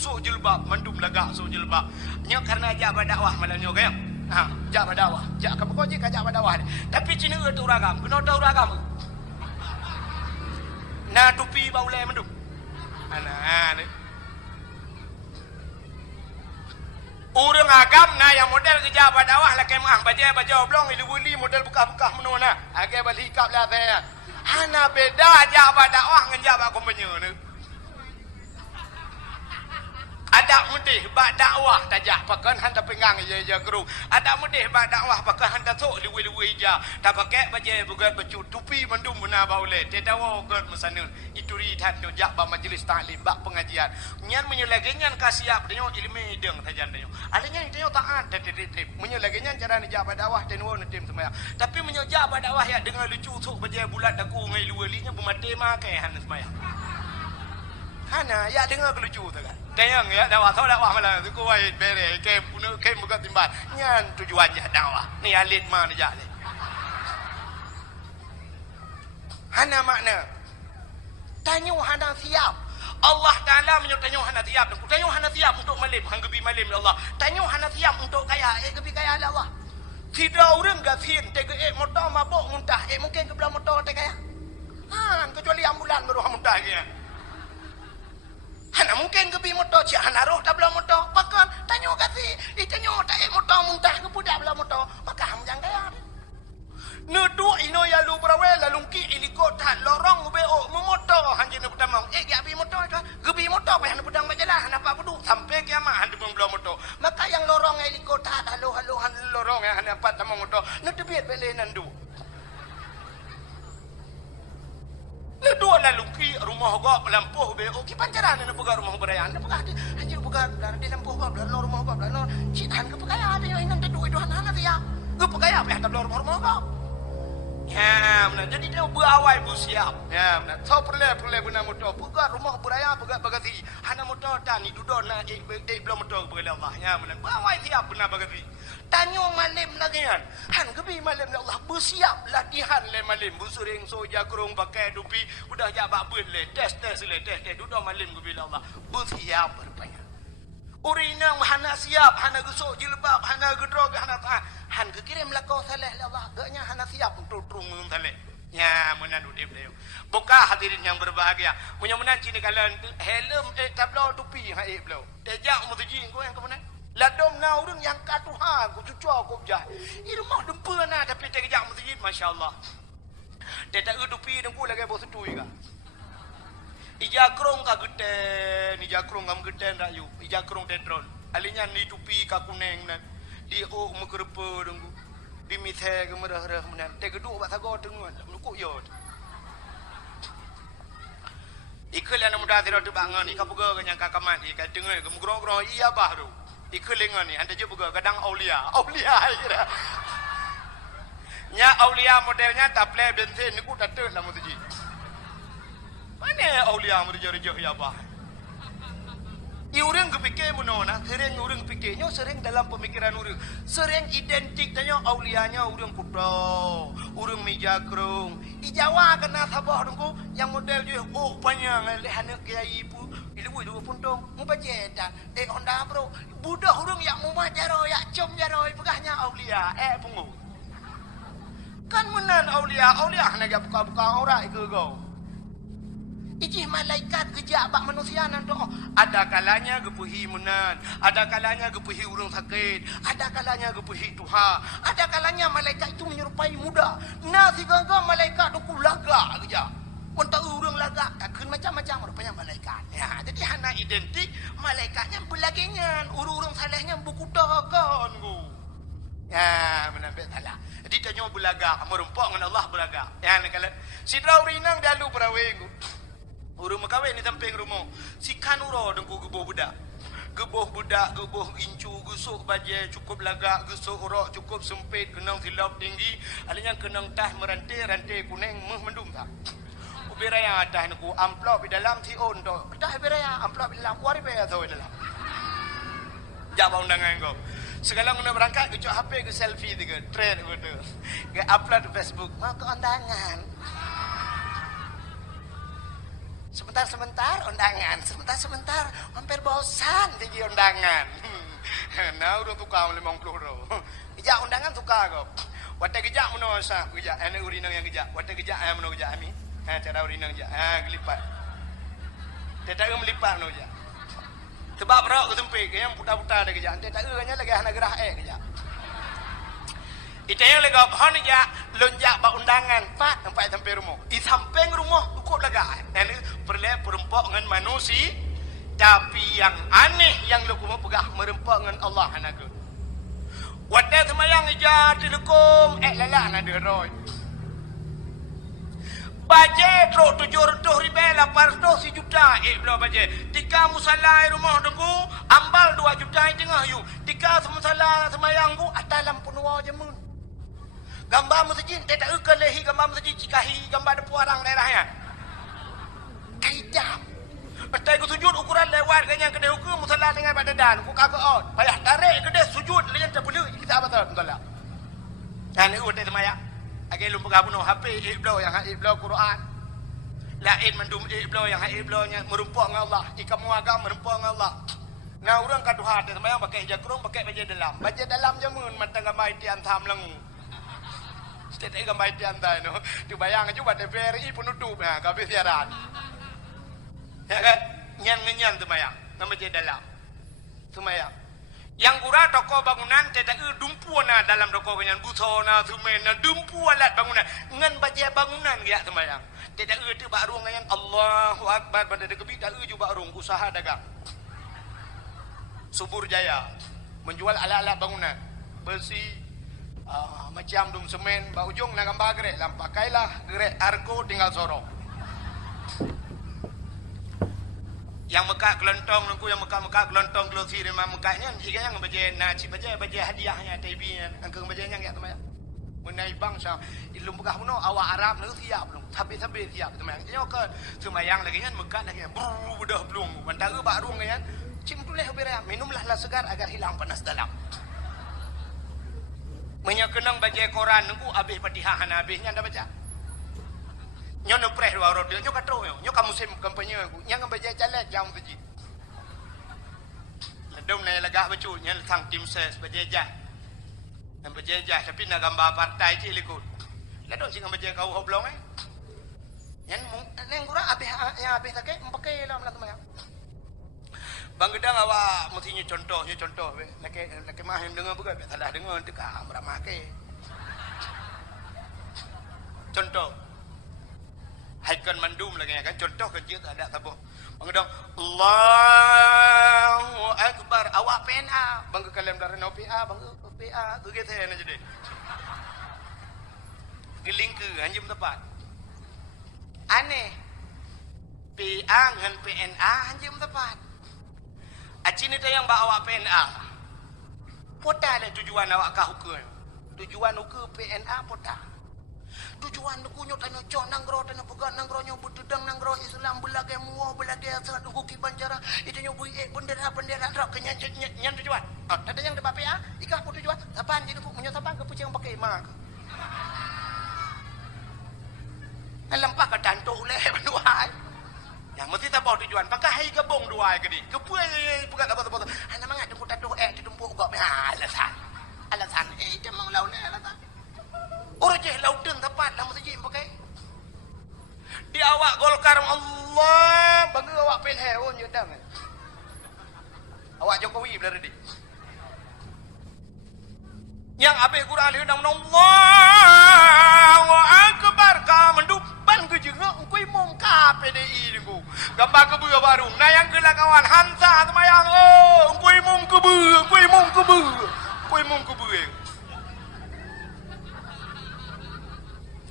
sok jilbab mandum lagak sok jilbab nya karena ajak berdakwah malamnya kaya jak berdakwah jak kamu kau je ajak berdakwah tapi Cina tu ragam kena tahu ragam na tupi bau le mandum ana orang agam na yang model kerja berdakwah lah kemah baca oblong ili model buka-buka menona agak balik kap lah saya hana beda ajak berdakwah dengan jak komanya ni ada mudih bak dakwah tajak pakan handa pengang je guru ada mudih bak dakwah pakan handa tok liwi-liwi je tak pakai baje bukan baju tupi mandum bena baule tetawa god mesanun itu rihat no jak ba majlis taklim bak pengajian nyan menyelagenyan kasiap denyo ilmu deng tajan denyo alanya denyo taat tetep menyelagenyan cara ni jak dakwah denyo netim semaya tapi menyojak dakwah ya dengan lucu tok baje bulat aku ngai luwelinya bumate makai han semaya hana ya dengar kelucu tu kan tayang ya dakwah malah tu kuai bere kem buka timban nyan tujuannya dakwah ni alit mana je alit hana makna tanyo hana siap Allah Ta'ala menyutanyo hana siap tanyo hana siap untuk malim hanggebi malim Allah tanyo hana siap untuk kaya gebi kaya Allah tidak orang gafin tega motor mabuk muntah mungkin ke belah motor tega kaya kecuali ambulan baru muntah dia hana mungkin kebi motor cik hana roh tak belah motor pakan tanyo kasih tanyo tak motor muntah ke budak belah motor maka ham jangan kaya nudu ino ya lu brawe la lungki iliko tak lorong beo motor hanjina pertama gabi motor tu gebi motor pe hana pedang berjalan hana pak budu sampai kiamat hana belah motor maka yang lorong iliko tak halo han lorong yang hana pat tamang motor nudu biat bele nandu dua laluki rumah gua lampuh be oki pancaran na buka rumah berayaan na buka anjir buka di lampuh gua belar rumah gua belar citan ke pekaya ada yang inan dua itu hana dia ke pekaya pe belar rumah gua ya mana jadi dia berawai bu siap ya mana so perle guna motor buka rumah berayaan buka bagasi hana motor tani duduk na belum motor bela Allah ya mana berawai siap benar bagasi tanyo malim lagi kan han kebi malim Allah bersiap latihan le malim busuring soja kurung pakai dupi udah jabak bun le tes duduk malim kebi Allah bersiap berbanyak urina hana siap hana gusuk jilbab hana gedrog hana tahan han kekirim lakau saleh Allah gaknya hana siap untuk turun saleh ya menandu dia buka hadirin yang berbahagia mudah-mudahan cini kalian helm tablo tupi ha belo tejak mutuji ko yang kemudian ladom na urang yang katuha ku cucu aku jah i rumah dempa na tapi tejak mutuji masyaallah tetak udupi dengku lagi bos tui ka ijakrong ka geten ijakrong ngam geten rayu ijakrong tendron alinya ni tupi ka kuneng nan di o mukrepe dengku di mithe ke merah-merah menan te geduk bak sago tengun menukuk yo ikul yang muda tiro tu bangun ika puga ke nyangka kamat ika dengar ke mugro-gro iya bah tu ikul lengan ni anda je puga kadang aulia kira nya aulia modelnya taple bensin niku tatuk lah mutuji mana aulia merjo-rejo ya bah orang kepikir menona, sering orang fikirnya sering dalam pemikiran orang, sering identik tanya aulianya orang kudo, orang mijakrung. Di Jawa kena sabah dengku yang model je panjang lehana kiai ibu, ilu pun dong, mubajedan, Honda bro, budak orang yang mumajaro, yang com jaro, pegahnya aulia, pungu. Kan menan aulia hanya buka-buka orang itu go. Iji malaikat kejak bak manusia nanti ada kalanya gepuhi menan, ada kalanya gepuhi urang sakit, ada kalanya gepuhi Tuhan, ada kalanya malaikat itu menyerupai muda. Nah si gangga malaikat tu lagak kejak. Untuk urang lagak takkan macam-macam rupanya malaikat. Ya, jadi hana identik malaikatnya belagingan, urang salehnya buku takkan go. Ya, menambil salah. Jadi tanya belagak, merumpak dengan Allah belagak. Ya, kalau sidra urinang dalu perawe go. Urung makawin ni samping rumah. Si kanuro dengku geboh budak, geboh incu, gusuk baje cukup lagak, gusuk urok cukup sempit, kenang silap tinggi, alanya kenang tah merantai kuning mendum tak. Ubiraya tah nuku amplop di dalam si on tu. Tah ubiraya amplop di dalam wari be tu dalam. Jawab undangan kau. Segala guna berangkat kecok HP ke selfie tiga, trend betul. Ke upload di Facebook, mau ke undangan. Sebentar-sebentar undangan, sebentar-sebentar hampir bosan tinggi undangan. Nah, udah tukar 50 ro. Gejak undangan tukar kau. Watak gejak mana sah gejak, ane urinang yang gejak. Watak gejak ayam mana gejak ami. Cara urinang gejak. Gelipat. Tidak melipat mana gejak. Sebab berak ke sempit, yang putar-putar ada gejak. Tidak nya lagi anak gerah gejak. Itu yang lagi apa ni ya? Lonjak bak undangan, pak sampai sampai rumah. Sampai rumah cukup lega. Ini perlu perempuan dengan manusia, tapi yang aneh yang lu mau pegah merempak dengan Allah anaga. Wadah semayang ija telekom, lala nada roy. Baje truk 700 ribu, 800 juta, belah baje. Tika musalah rumah tunggu, ambal 2 juta yang tengah you. Tika musalah semayang ku, atas lampu nuwa je mun. Gambar masjid, tidak ke lehi gambar masjid cikahi, gambar depu orang daerahnya. Kaidam. Betul aku sujud ukuran lewat kan yang kedai hukum musalah dengan badadan. Aku kagak out. Payah tarik kedai sujud layan tak boleh kita apa tahu betul tak? Dan itu dia semaya. Agi lumpa kamu no HP iblau yang iblau Quran. Lain mendum iblau yang iblaunya merumpak dengan Allah. Ika muagam merumpak dengan Allah. Nah orang kaduha dia semaya pakai jakrung pakai baju dalam. Baju dalam jamun matang gamai tian tham lengu. Setiap gambar itu antai no, tu bayang juga TVRI penutup ya, kabeh siaran. Ya kan, nyan tu bayang, nama je dalam, tu bayang. Yang kurang toko bangunan tidak dumpu na dalam toko bangunan busona, sumena dumpu alat bangunan, ngan baca bangunan ya tu bayang. Tidak tu baru ngan Allahu Akbar pada dekebi, tidak juga baru usaha dagang. Subur Jaya menjual alat-alat bangunan, besi. Macam dum semen ba ujung nak gambar gerek lam pakailah gerek argo tinggal sorok. Yang Mekah kelontong nunggu yang Mekah kelontong glosi di Mekahnya jika yang baca naci baca hadiahnya TB-nya angkang bacanya enggak teman. Menai bangsa ilmu Mekah puno awak Arab nu siap belum sampai siap teman. Jadi ke semayang lagi kan Mekah lagi budah belum mentara baru kan cim tuleh bera minumlah la segar agar hilang panas dalam. Menyakenang baca Quran nunggu habis Fatihah habisnya anda baca. Nyo no preh dua orang dia nyo katro nyo kamu musim kampanye aku yang baca caleg jam beji. Ledom na lagak bacu nya sang tim ses baca jah. Yang baca jah tapi nak gambar partai cik likut. Ledom sing baca kau hoblong Yang neng kurang habis yang habis tak pakai lah mana teman. Bang Gedang awak mestinya contoh laki mah yang dengar bukan salah dengar tu kah meramah ke. Contoh Haikon mandum lagi kan contoh kecil ada tabuh. Bang Gedang Allahu Akbar awak PNA bang ke kalem darah PA bang PA tu gitu aja deh. Geling ke anjum tepat. Aneh. PA dengan PNA anjum tepat. Acini yang bawa PNA. Pota ada tujuan awak kah hukum. Tujuan hukum PNA pota. Tujuan hukum nyo tanya cok nanggro tanya pegang nanggro nyo butudang nanggro Islam belage muah belage asal hukum kibancara itu nyo bui bendera rok kenyan tujuan. Oh, ada yang debat PA, ikah pun tujuan. Sapan jadi hukum menyosapan ke pucang pakai mak. Lempah ke dantuk leh menuai. Yang mesti tak bawa tujuan. Pakai hai gabung dua ke di. Kepuai bukan apa-apa. Ana mangat dengku tadu ditumpuk gak alasan. Alasan dia mau lawan alasan. Orang je lautan tepat lah mesti pakai. Di awak Golkar Allah bangga awak PNH pun je dam. Awak Jokowi belar di. Yang habis Quran dia nama Allahu Akbar ka mendupan ke jengak engkau imam ka PDI niku. Gambar kebu baru. Nah yang gelang kawan Hamzah semayang engkau imam kebu.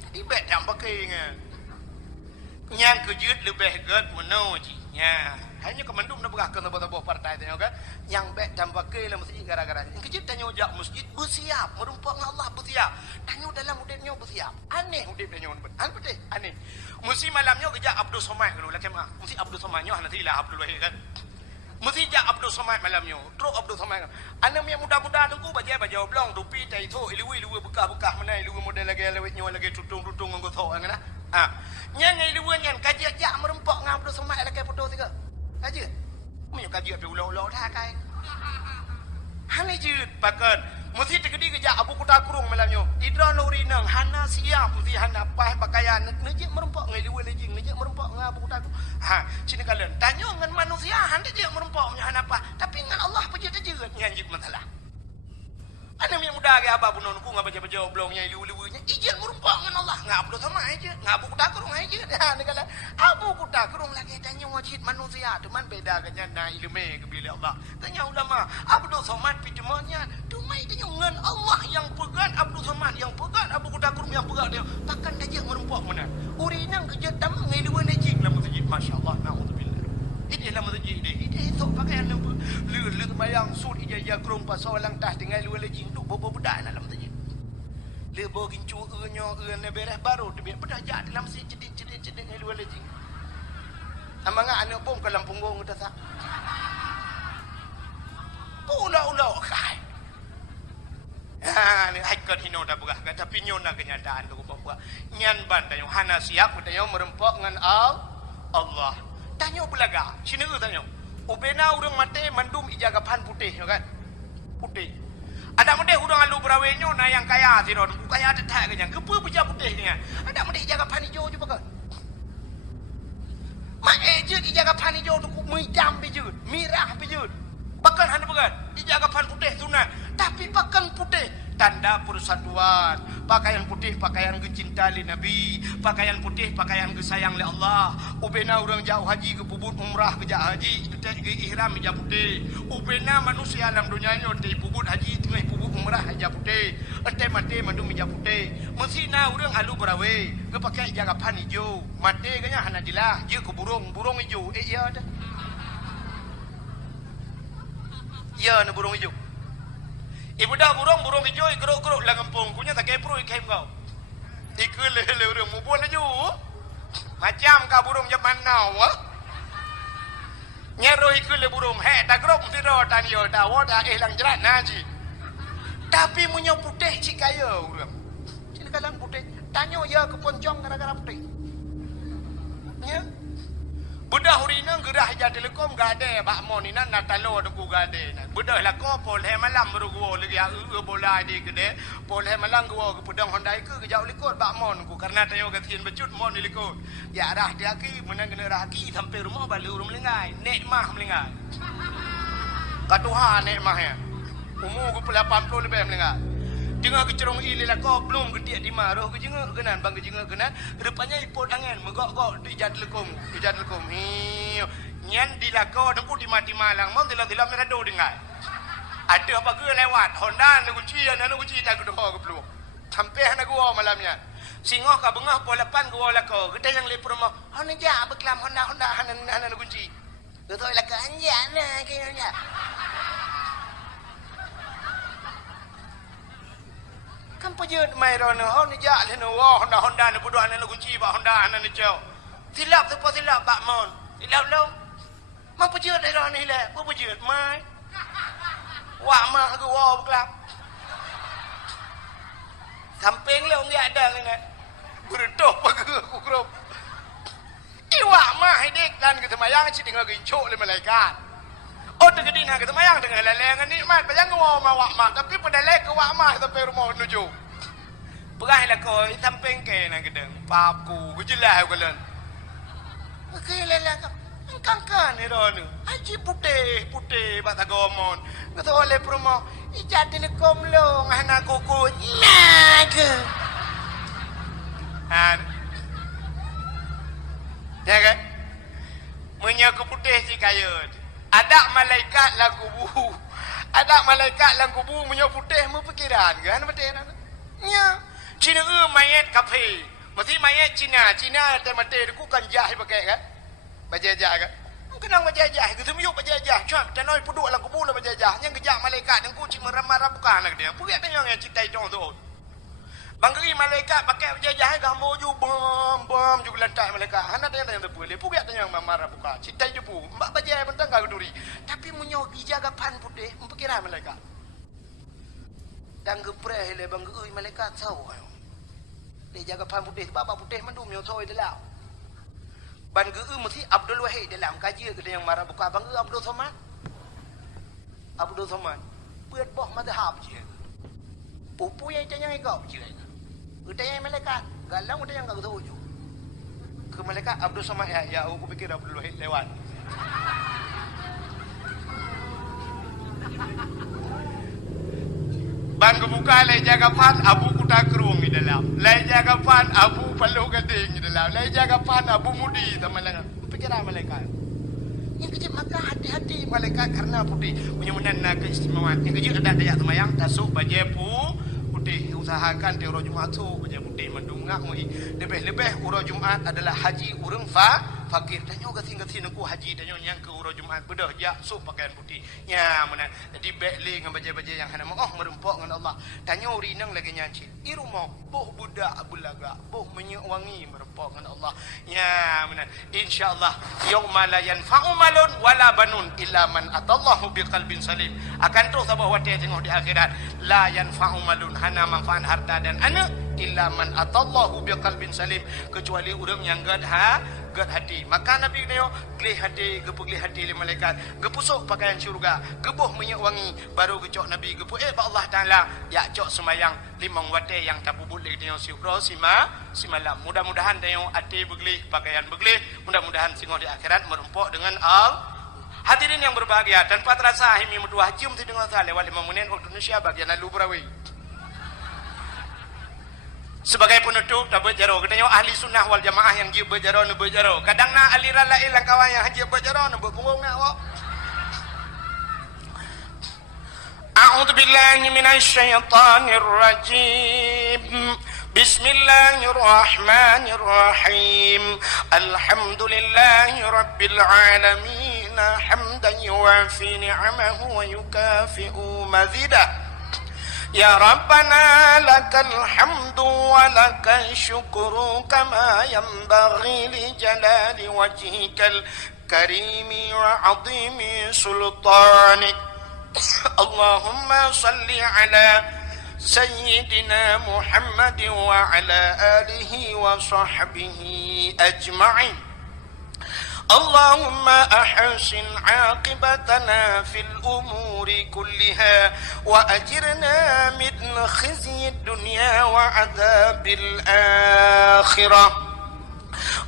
Ibet yang pakai ngah. Yang kejut lebih ged menuji. Ya. Hanya kemandum dah berahkan sebuah partai tanya kan. Yang bet dan pakai lah masjid gara-gara. Yang kejut tanya ujak masjid bersiap. Merumpak dengan Allah bersiap. Tanya dalam udipnya bersiap. Aneh udipnya. Aneh. Mesti malamnya kejak Abdul Somad dulu. Laki mah. Mesti Abdul Somadnya nanti lah Abdul Wahid kan. Mesti jak Abdul Somad malamnya. Teruk Abdul Somad. Anak yang muda-muda tunggu baca oblong. Tupi, taito, ilu bekah-bekah mana. Ilu model lagi lewitnya lagi tutung-tutung nggotok kan. Ah, nyan ngai luan nyan kaji jak merempok ngam do semak lakai foto tiga. Kaji. Menyo kaji ape ulo-ulo tha kai. Hane jut pakan. Musi tegedi kerja abu kuta kurung melanyo. Idra nuri nang hana siap musi hana pah pakaian neje merempok ngai luan lejing neje merempok ngam abu kuta. Ha, sini kalian tanyo ngan manusia hande je merempok nya hana pah. Tapi ngan Allah pejut jut nyan jut masalah. Ana yang muda ke abah bunon ku ngabaca-baca oblongnya ilu-ilunya izin merumpok dengan Allah ngablo sama aja ngabu kutakurung aja nah kala abu kutakurung lagi tanya wajib manusia teman beda kanya na ilmu kebila Allah tanya ulama Abdul Somad pidemonnya tumai tanya ngan Allah yang pegang Abdul Somad yang pegang abu kutakurung yang pegang dia pakan aja merumpok mana urinang kerja tam ngiluan aja lah masjid masyaallah naudzubillah ini lah masjid ini itu pakaian apa lur mayang sud ija krong pasal lang tah tinggal lu lejing tu bobo budak dalam masjid le bo gincu nyo ne beres baru tu bedah jak dalam masjid cedik lu lejing amanga anak bom ke lampung gong ta sa ulau kai ni aikon hino dah buka tapi nyona kenyataan tu bapak nyan ban tayo hana siap tayo merempok ngan Allah tanyo belaga sini tanyo ubena urang mate mandum ijagapan putih kan putih ada mende urang alu brawenyo na yang kaya siron kaya tetak kenyang kepe beja putih ni ada mende ijagapan hijau juga kan mak eje ijagapan hijau tu mijam bijut mirah bijut bahkan hana bagan ijagapan putih sunat tapi bahkan putih tanda persatuan pakaian putih pakaian kecinta li Nabi pakaian putih pakaian kesayang li Allah ubena orang jauh haji ke pubut umrah ke jak haji ke ihram hijab putih ubena manusia dalam dunia ni ente pubut haji tengah pubut umrah hijab putih ente mati mandum hijab putih mesina orang halu berawe ke pakai jagapan hijau mati kanya hanadilah je ke burung hijau ya dah ya na burung hijau ibu dah burung hijau geruk-geruk lah kampung punya tak kepro ikem kau ikut le orang mu buat laju macam kau burung zaman now nyero ikut le burung tak geruk mesti ro tanio dah wadah lang jerat naji tapi munyo putih cik kaya orang cik kalang putih tanyo ya ke poncong gara-gara putih ya budak hurina gerah hijau telekom gade bak mon ni nak talo tu gade budak lah ko pol he malam baru go lagi bola di gede pol he malam go ke pedang Honda ke jau likut bak mon ku karena tayo gatin becut mon di likut ya rah dia ki menang kena raki sampai rumah balik urung melengai nikmah melengai katuha nikmah ya umur ku 80 lebih melengai Jengah kecerong ili lah kau belum gede di maruh ke jengah kenan bang ke jengah kenan rupanya ipot angin megok di jad lekum nyan di lakau dengku di mati malang mau tilam merado dengai ada apa ke lewat Honda nak kunci tak ke doa ke belum sampai nak gua malamnya singoh ka bengah pola pan gua lakau kita yang lepur mau hana ja beklam Honda hana kunci betul lah ke anjak nah kayaknya kan pejut mai rono Honda ja le no Honda ne budak ne kunci ba Honda hana ne cau silap tu silap bak mon silap lo mang pejut dari rono ni le bu pejut mai wak mah ke wa beklap samping le ong ada ni berdoh pagi aku krop iwak mah hidik dan ke temayang ci tinggal gincuk le malaikat oh tegedi na ke temayang dengan lelengan nikmat bayang wa ma wak mah tapi pada le ke wak mah sampai rumah menuju perah la ko samping ke na gedeng papu ku jelah ku len ke lelengan Kangkan ni rono. Haji putih bata gomon. Kata oleh promo. Ijat telekom lo ngana kuku. Nak. Ya kan? Menyaku putih si kaya. Ada malaikat lah kubu. Ada malaikat lah kubu menyaku putih mu pikiran kan betul kan? Ya. Cina mayat kafe. Mesti mayat Cina mati ku kan jah pakai kan? Bajajah kan? Kenang bajajah, kita miyuk bajajah. Cak, tanoi puduk lang kubur lah bajajah. Yang kejak malaikat, yang kucing meramah bukan nak dia. Pugat tanya yang cinta itu tu. Bangkeri malaikat pakai bajajah, gambar ju bom juga lantai malaikat. Hana tanya yang terpulih. Pugat tanya yang marah bukan. Cinta je pu. Mbak bajajah bentang kau duri. Tapi munyok dijaga pan putih, memperkira malaikat. Dan gepreh le bangkeri malaikat tahu. Dia jaga pan putih bapa putih mandum yo thoi dalam. Ban geu mesti Abdul Wahid dalam kaji ke yang marah buka abang Abdul Somad. Abdul Somad. Beut boh mazhab je. Pupu yang tanya kau je. Utaya malaikat, galang utaya enggak tahu je. Ke malaikat Abdul Somad ya aku pikir Abdul Wahid lewat. Ban kebuka lai jaga pan abu kuda kerung di dalam. Lai jaga pan abu palu gading di dalam. Lai jaga pan abu mudi sama dengan pikiran malaikat. Yang kecil maka hati-hati malaikat karena putih punya menanda keistimewaan. Yang kecil ada daya semayang tasuk bajepu putih usahakan di urut Jumat tu baje putih mendungak mui. Lebih-lebih urut Jumat adalah haji urang fakir danyo gating-gating aku haji danyo yang ke urut Jumat bedah ya su pakaian putih nya mana jadi bekli dengan baje-baje yang hana merempok dengan Allah danyo rinang lagi nyanci irumah boh budak bulaga boh menyewangi merempok dengan Allah nya mana insyaallah yauma la yanfa'u malun wala banun illa man atallahu biqalbin salim akan terus sabah wate tengok di akhirat la yanfa'u malun hana manfaat harta dan anak illa man atallahu biqalbin salim kecuali urang yang gad hati. Maka Nabi dia gelih hati, gelih hati le malaikat, gepusuk pakaian syurga, geboh minyak wangi, baru gecok Nabi gepu ba Allah Taala ya cok semayang limang wate yang tak boleh dia syukra simalam. Mudah-mudahan dia hati begelih, pakaian begelih, mudah-mudahan singo di akhirat merempok dengan hadirin yang berbahagia dan patrasa himi mudua cium ti dengan ta lewat 5 menit waktu Indonesia bagian lalu berawi. Sebagai penutup tak berjaro katanya ahli sunnah wal jamaah yang dia berjaro kadang na aliran lain lang kawan yang dia berjaro na berpunggung nak wak a'udzu billahi minasy syaithanir rajim bismillahirrahmanirrahim alhamdulillahi rabbil alamin hamdan yuwafi ni'amahu wa yukafi'u mazidah Ya Rabbana lakal hamdu wa lakal syukru kama yanbaghi li jalali wajhikal karimi wa azimi sultanik Allahumma salli ala Sayyidina Muhammad wa ala alihi wa sahbihi ajma'in اللهم أحسن عاقبتنا في الأمور كلها وأجرنا من خزي الدنيا وعذاب الآخرة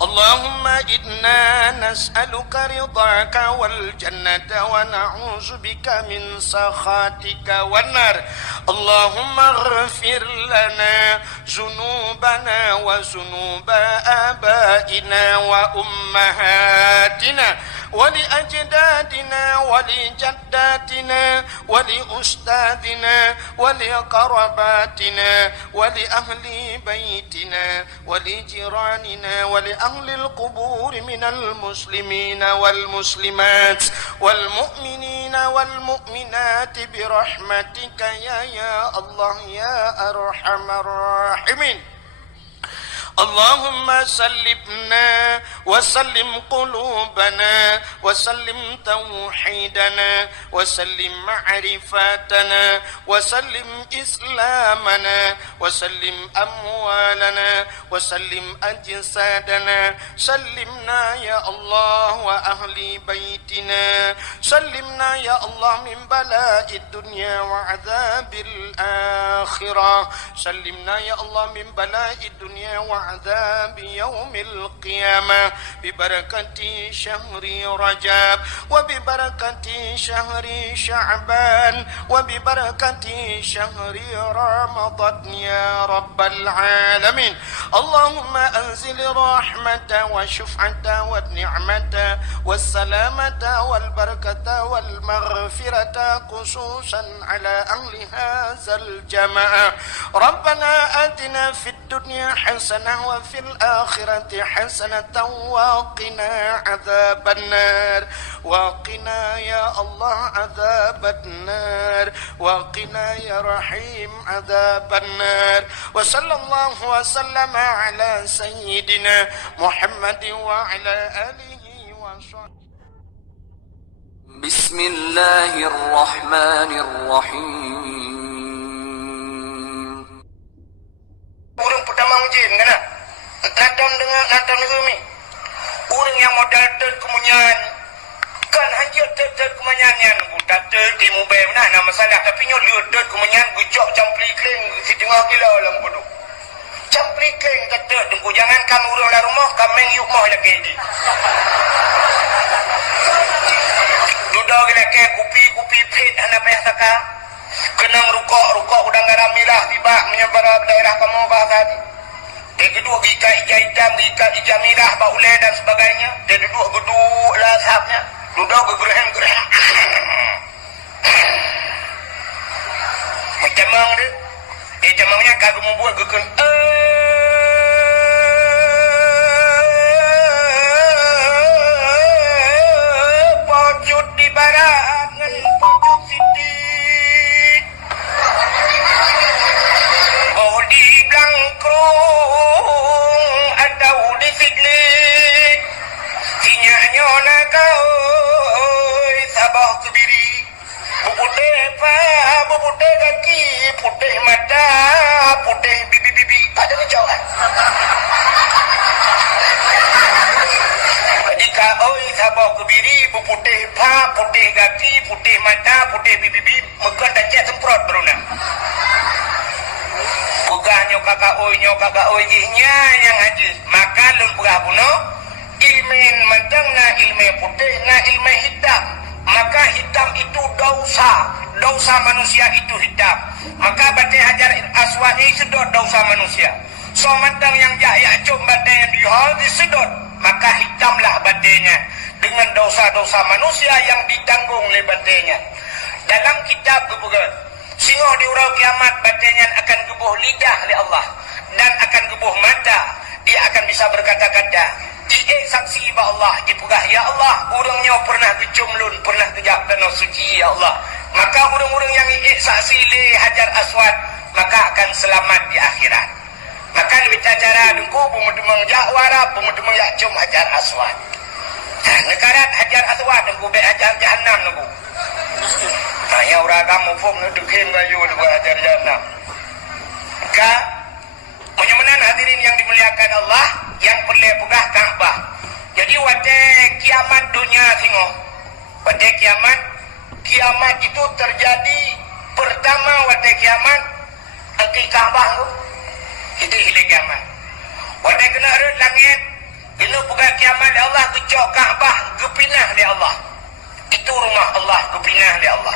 اللهم إنا نسألك رضاك والجنة ونعوذ بك من سخطك والنار اللهم اغفر لنا ذنوبنا وذنوب آبائنا وأمهاتنا ولأجدادنا ولجداتنا ولأستاذنا ولقرباتنا ولأهل بيتنا ولجيراننا ولأهل القبور من المسلمين والمسلمات والمؤمنين والمؤمنات برحمتك يا الله يا أرحم الراحمين اللهم سلمنا وسلم قلوبنا وسلم توحيدنا وسلم معرفتنا وسلم إسلامنا وسلم أموالنا وسلم أجسادنا سلمنا يا الله وأهل بيتنا سلمنا يا الله من بلاء الدنيا وعذاب الآخرة سلمنا يا الله من بلاء الدنيا وعذاب يوم القيامة ببركة شهر رجب وببركة شهر شعبان وببركة شهر رمضان يا رب العالمين اللهم أنزل الرحمة والشفعة والنعمة والسلامة والبركة والمغفرة خصوصا على أهل هذا الجماعة ربنا آتنا في الدنيا حسنة وفي الآخرة حسنة وقنا عذاب النار وقنا يا الله عذاب النار وقنا يا رحيم عذاب النار وصلى الله وسلم على سيدنا محمد وعلى آله وصحبه بسم الله الرحمن الرحيم Orang pertama jin kena. Natang negeri. Orang yang modal kemunyan. Kan hanya kemunyan buta di mobil mana masalah tapi nyo lihat kemunyan gucok campli kling si tengah kilo dalam bodoh. Campli kling kata tunggu jangan kamu urang la rumah kameng yuk moh lagi di. Duduk lagi kupi pit anak payah saka. Kenang rukok udang garam merah tiba menyebar daerah kamu bahasa tadi. Dia duduk gika ija hitam, gika ija merah, baulai dan sebagainya. Dia duduk lah sahabnya. Duduk gerhem. Macam mana dia? Dia jamangnya kagum membuat gekun. Pojut di barat ngan pojut sidik. Oh di blangkrung atau di siklik. Sinyanya nak kau sabah kebiri. Putih putih kaki, putih mata, putih bibi. Ada kejauhan. Jika oi sabah kebiri, putih putih kaki, putih mata, putih bibi, maka tak cek semprot beruna. Pugahnya kakak oi jihnya yang haji. Maka lun pugah puno, ilmen matang na ilme putih na ilme hitam. Maka hitam itu dosa manusia itu hitam. Maka batai hajar aswad ini sedot dosa manusia. So matang yang jaya cum batai yang dihol disedot, maka hitamlah batainya dengan dosa-dosa manusia yang ditanggung oleh batainya. Dalam kitab kebukan singoh di urau kiamat batainya akan gebuh lidah oleh Allah dan akan gebuh mata. Dia akan bisa berkata-kata. Saksi ba Allah dipugah ya Allah urangnya pernah kecumlun pernah kejap tanah suci ya Allah maka urang-urang yang saksi le hajar aswad maka akan selamat di akhirat. Maka lebih cara dengku bumudemang jawara bumudemang yakcum hajar aswad. Negara hajar aswad dengku be hajar jahannam nunggu. Tanya orang kamu pun nudukin gayu dengku hajar jahannam. Maka menyamanan hadirin yang dimuliakan Allah yang perlu pegah Ka'bah. Jadi pada kiamat dunia tengok. Pada kiamat itu terjadi pertama pada kiamat angki Ka'bah tu. Itu hilang kiamat. Pada kena rut langit, kena pegah kiamat Allah kecok Ka'bah kepinah di Allah. Itu rumah Allah kepinah di Allah.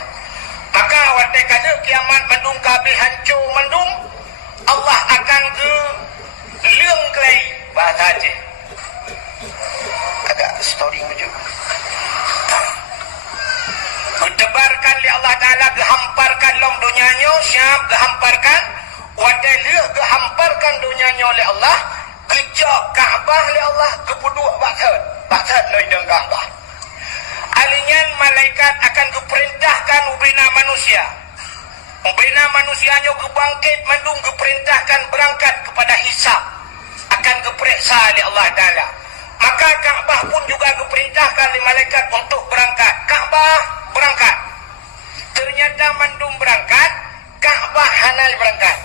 Maka pada kena kiamat mendung kabeh hancur mendung Allah akan ke leung kelai bahasa Aceh. Agak story menuju. Debarkan li Allah Ta'ala gehamparkan long dunianya siap gehamparkan wadai liuk gehamparkan dunianya oleh Allah kejak Ka'bah oleh Allah kepuduk baksad loideng Ka'bah. Alinyan malaikat akan keperintahkan ubina manusia. Ubina manusianya kebangkit mandung keperintahkan berangkat kepada hisab akan keperiksa oleh Allah Ta'ala. Maka Ka'bah pun juga keperintahkan oleh malaikat untuk berangkat. Ka'bah berangkat. Ternyata mandung berangkat, Ka'bah hanai berangkat.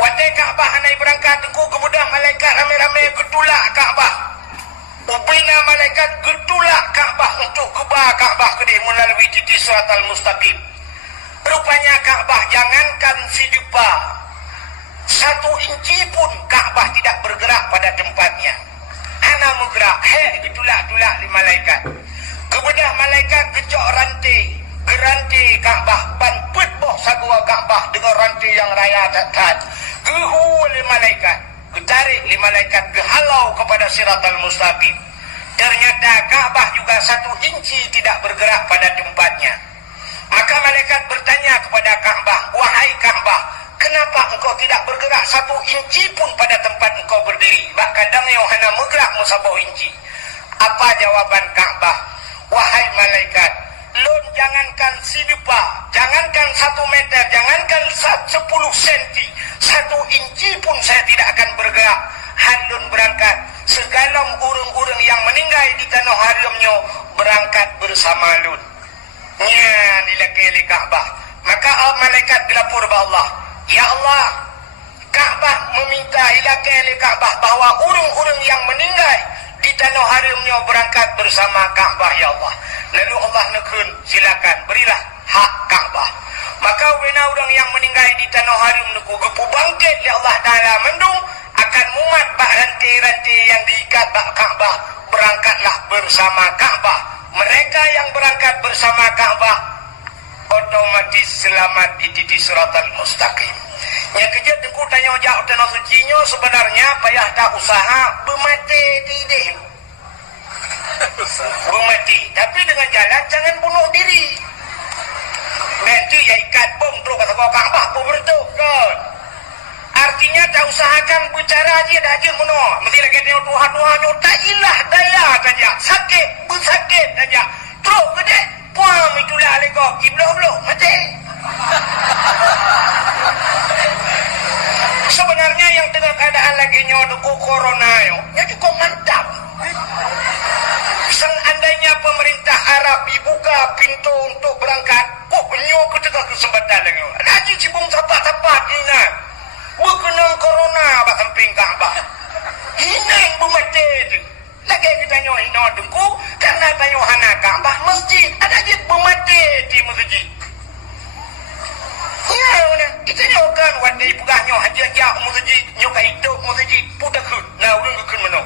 Wadai Ka'bah hanai berangkat, tengku kemudian malaikat ramai-ramai getulak Ka'bah. Ubina malaikat getulak Ka'bah untuk kebah Ka'bah kedih melalui titik Siratal Mustaqim. Rupanya Ka'bah jangankan sidupa 1 inci pun Ka'bah tidak bergerak pada tempatnya. Hana menggerak, getulak-tulak di malaikat. Kemudian malaikat kecok geranti Ka'bah, panput boh sagua Ka'bah dengan ranti yang raya tatat. Gehu oleh malaikat, getarik oleh malaikat, gehalau kepada Siratal Mustaqim. Ternyata Ka'bah juga 1 inci tidak bergerak pada tempatnya. Maka malaikat bertanya kepada Ka'bah, wahai Ka'bah, kenapa engkau tidak bergerak 1 inci pun pada tempat engkau berdiri? Kadang yang hana bergerak musabah inci. Apa jawaban Ka'bah? Wahai malaikat, lun jangankan sidupa, jangankan 1 meter, jangankan 10 senti, 1 inci pun saya tidak akan bergerak. Handun berangkat, segala urang-urang yang meninggal di tanah haramnya berangkat bersama lun. Nya dilakili Ka'bah. Maka malaikat gelapur ba Allah, ya Allah, Kaabah meminta ilakan oleh Kaabah bahawa urang-urang yang meninggal di tanah haramnya berangkat bersama Kaabah ya Allah. Lalu Allah nekun, silakan berilah hak Kaabah. Maka wena orang yang meninggal di tanah haram nuku gepu bangkit ya Allah Ta'ala mendung akan mumat bak rantai-rantai yang diikat bak Kaabah, berangkatlah bersama Kaabah. Mereka yang berangkat bersama Kaabah otomatis selamat di titik siratal mustaqim. Yang kejap dengku tanya jauh tanah sucinya sebenarnya payah tak usaha bermati tidak. Bermati, tapi dengan jalan jangan bunuh diri. Nanti ya ikat bom terus kata kau Kaabah pun bertuk kan. Artinya tak usahakan bicara aja dah aja bunuh. Mesti lagi tengok Tuhan-Tuhan tak ilah daya saja. Sakit, bersakit saja. Terus gede, puang itulah lego kibloh-bloh mati. Sebenarnya yang tengah keadaan lagi nyoduku corona ya cukup mantap. Seandainya pemerintah Arab dibuka pintu untuk berangkat, kok penyok ke tengah kesempatan lagi. Lagi cibung tapak-tapak ini. Berkenang corona bak samping Kaabah. Hinang bermati tu. Lagi kita nyoh hina dengku karena tanyo hana Kaabah masjid. Ada je bermati di masjid. Ya, kita nyokan wadai pegah nyoh haji jak masjid, nyokan hidup masjid pudak kun. Nah, urang kun mano.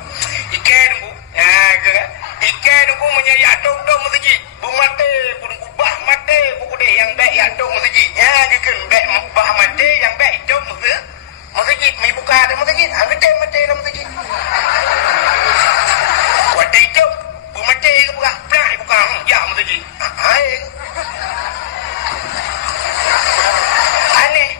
Ikan dengku. Ya, kan. Ikan dengku menyayak dong masjid. Bermati pun bah mati buku deh yang baik ya dong masjid. Ya, jekan baik bah mati yang baik hidup masjid. Masjid, mai buka ada masjid. Angkat mati dalam masjid. Wadai hidup. Bermati ke buka. Pernah buka. Ya, masjid. Hai. Aneh.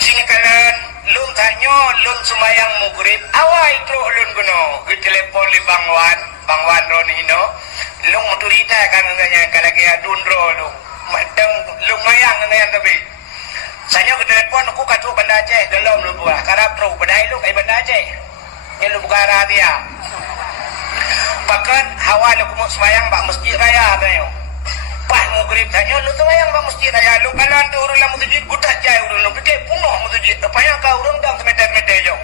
Sini kalian lun tanya lun semayang maghrib awal terus lun guna ke telefon li bangwan ron hino lun motorita kan nganya kalagi adun ro lu madang lumayan nganya tapi saya ke telepon aku katu banda Aceh dalam lu buah karap terus badai lu kai banda Aceh ya lu buka dia bahkan hawa lu kumuk semayang bak masjid raya tayo pas maghrib tanya lu semayang bak masjid raya lu kalan tu urang masjid gudak jai urang lu pikir punuh masjid apa yang kau urang dang semeter-meter jauh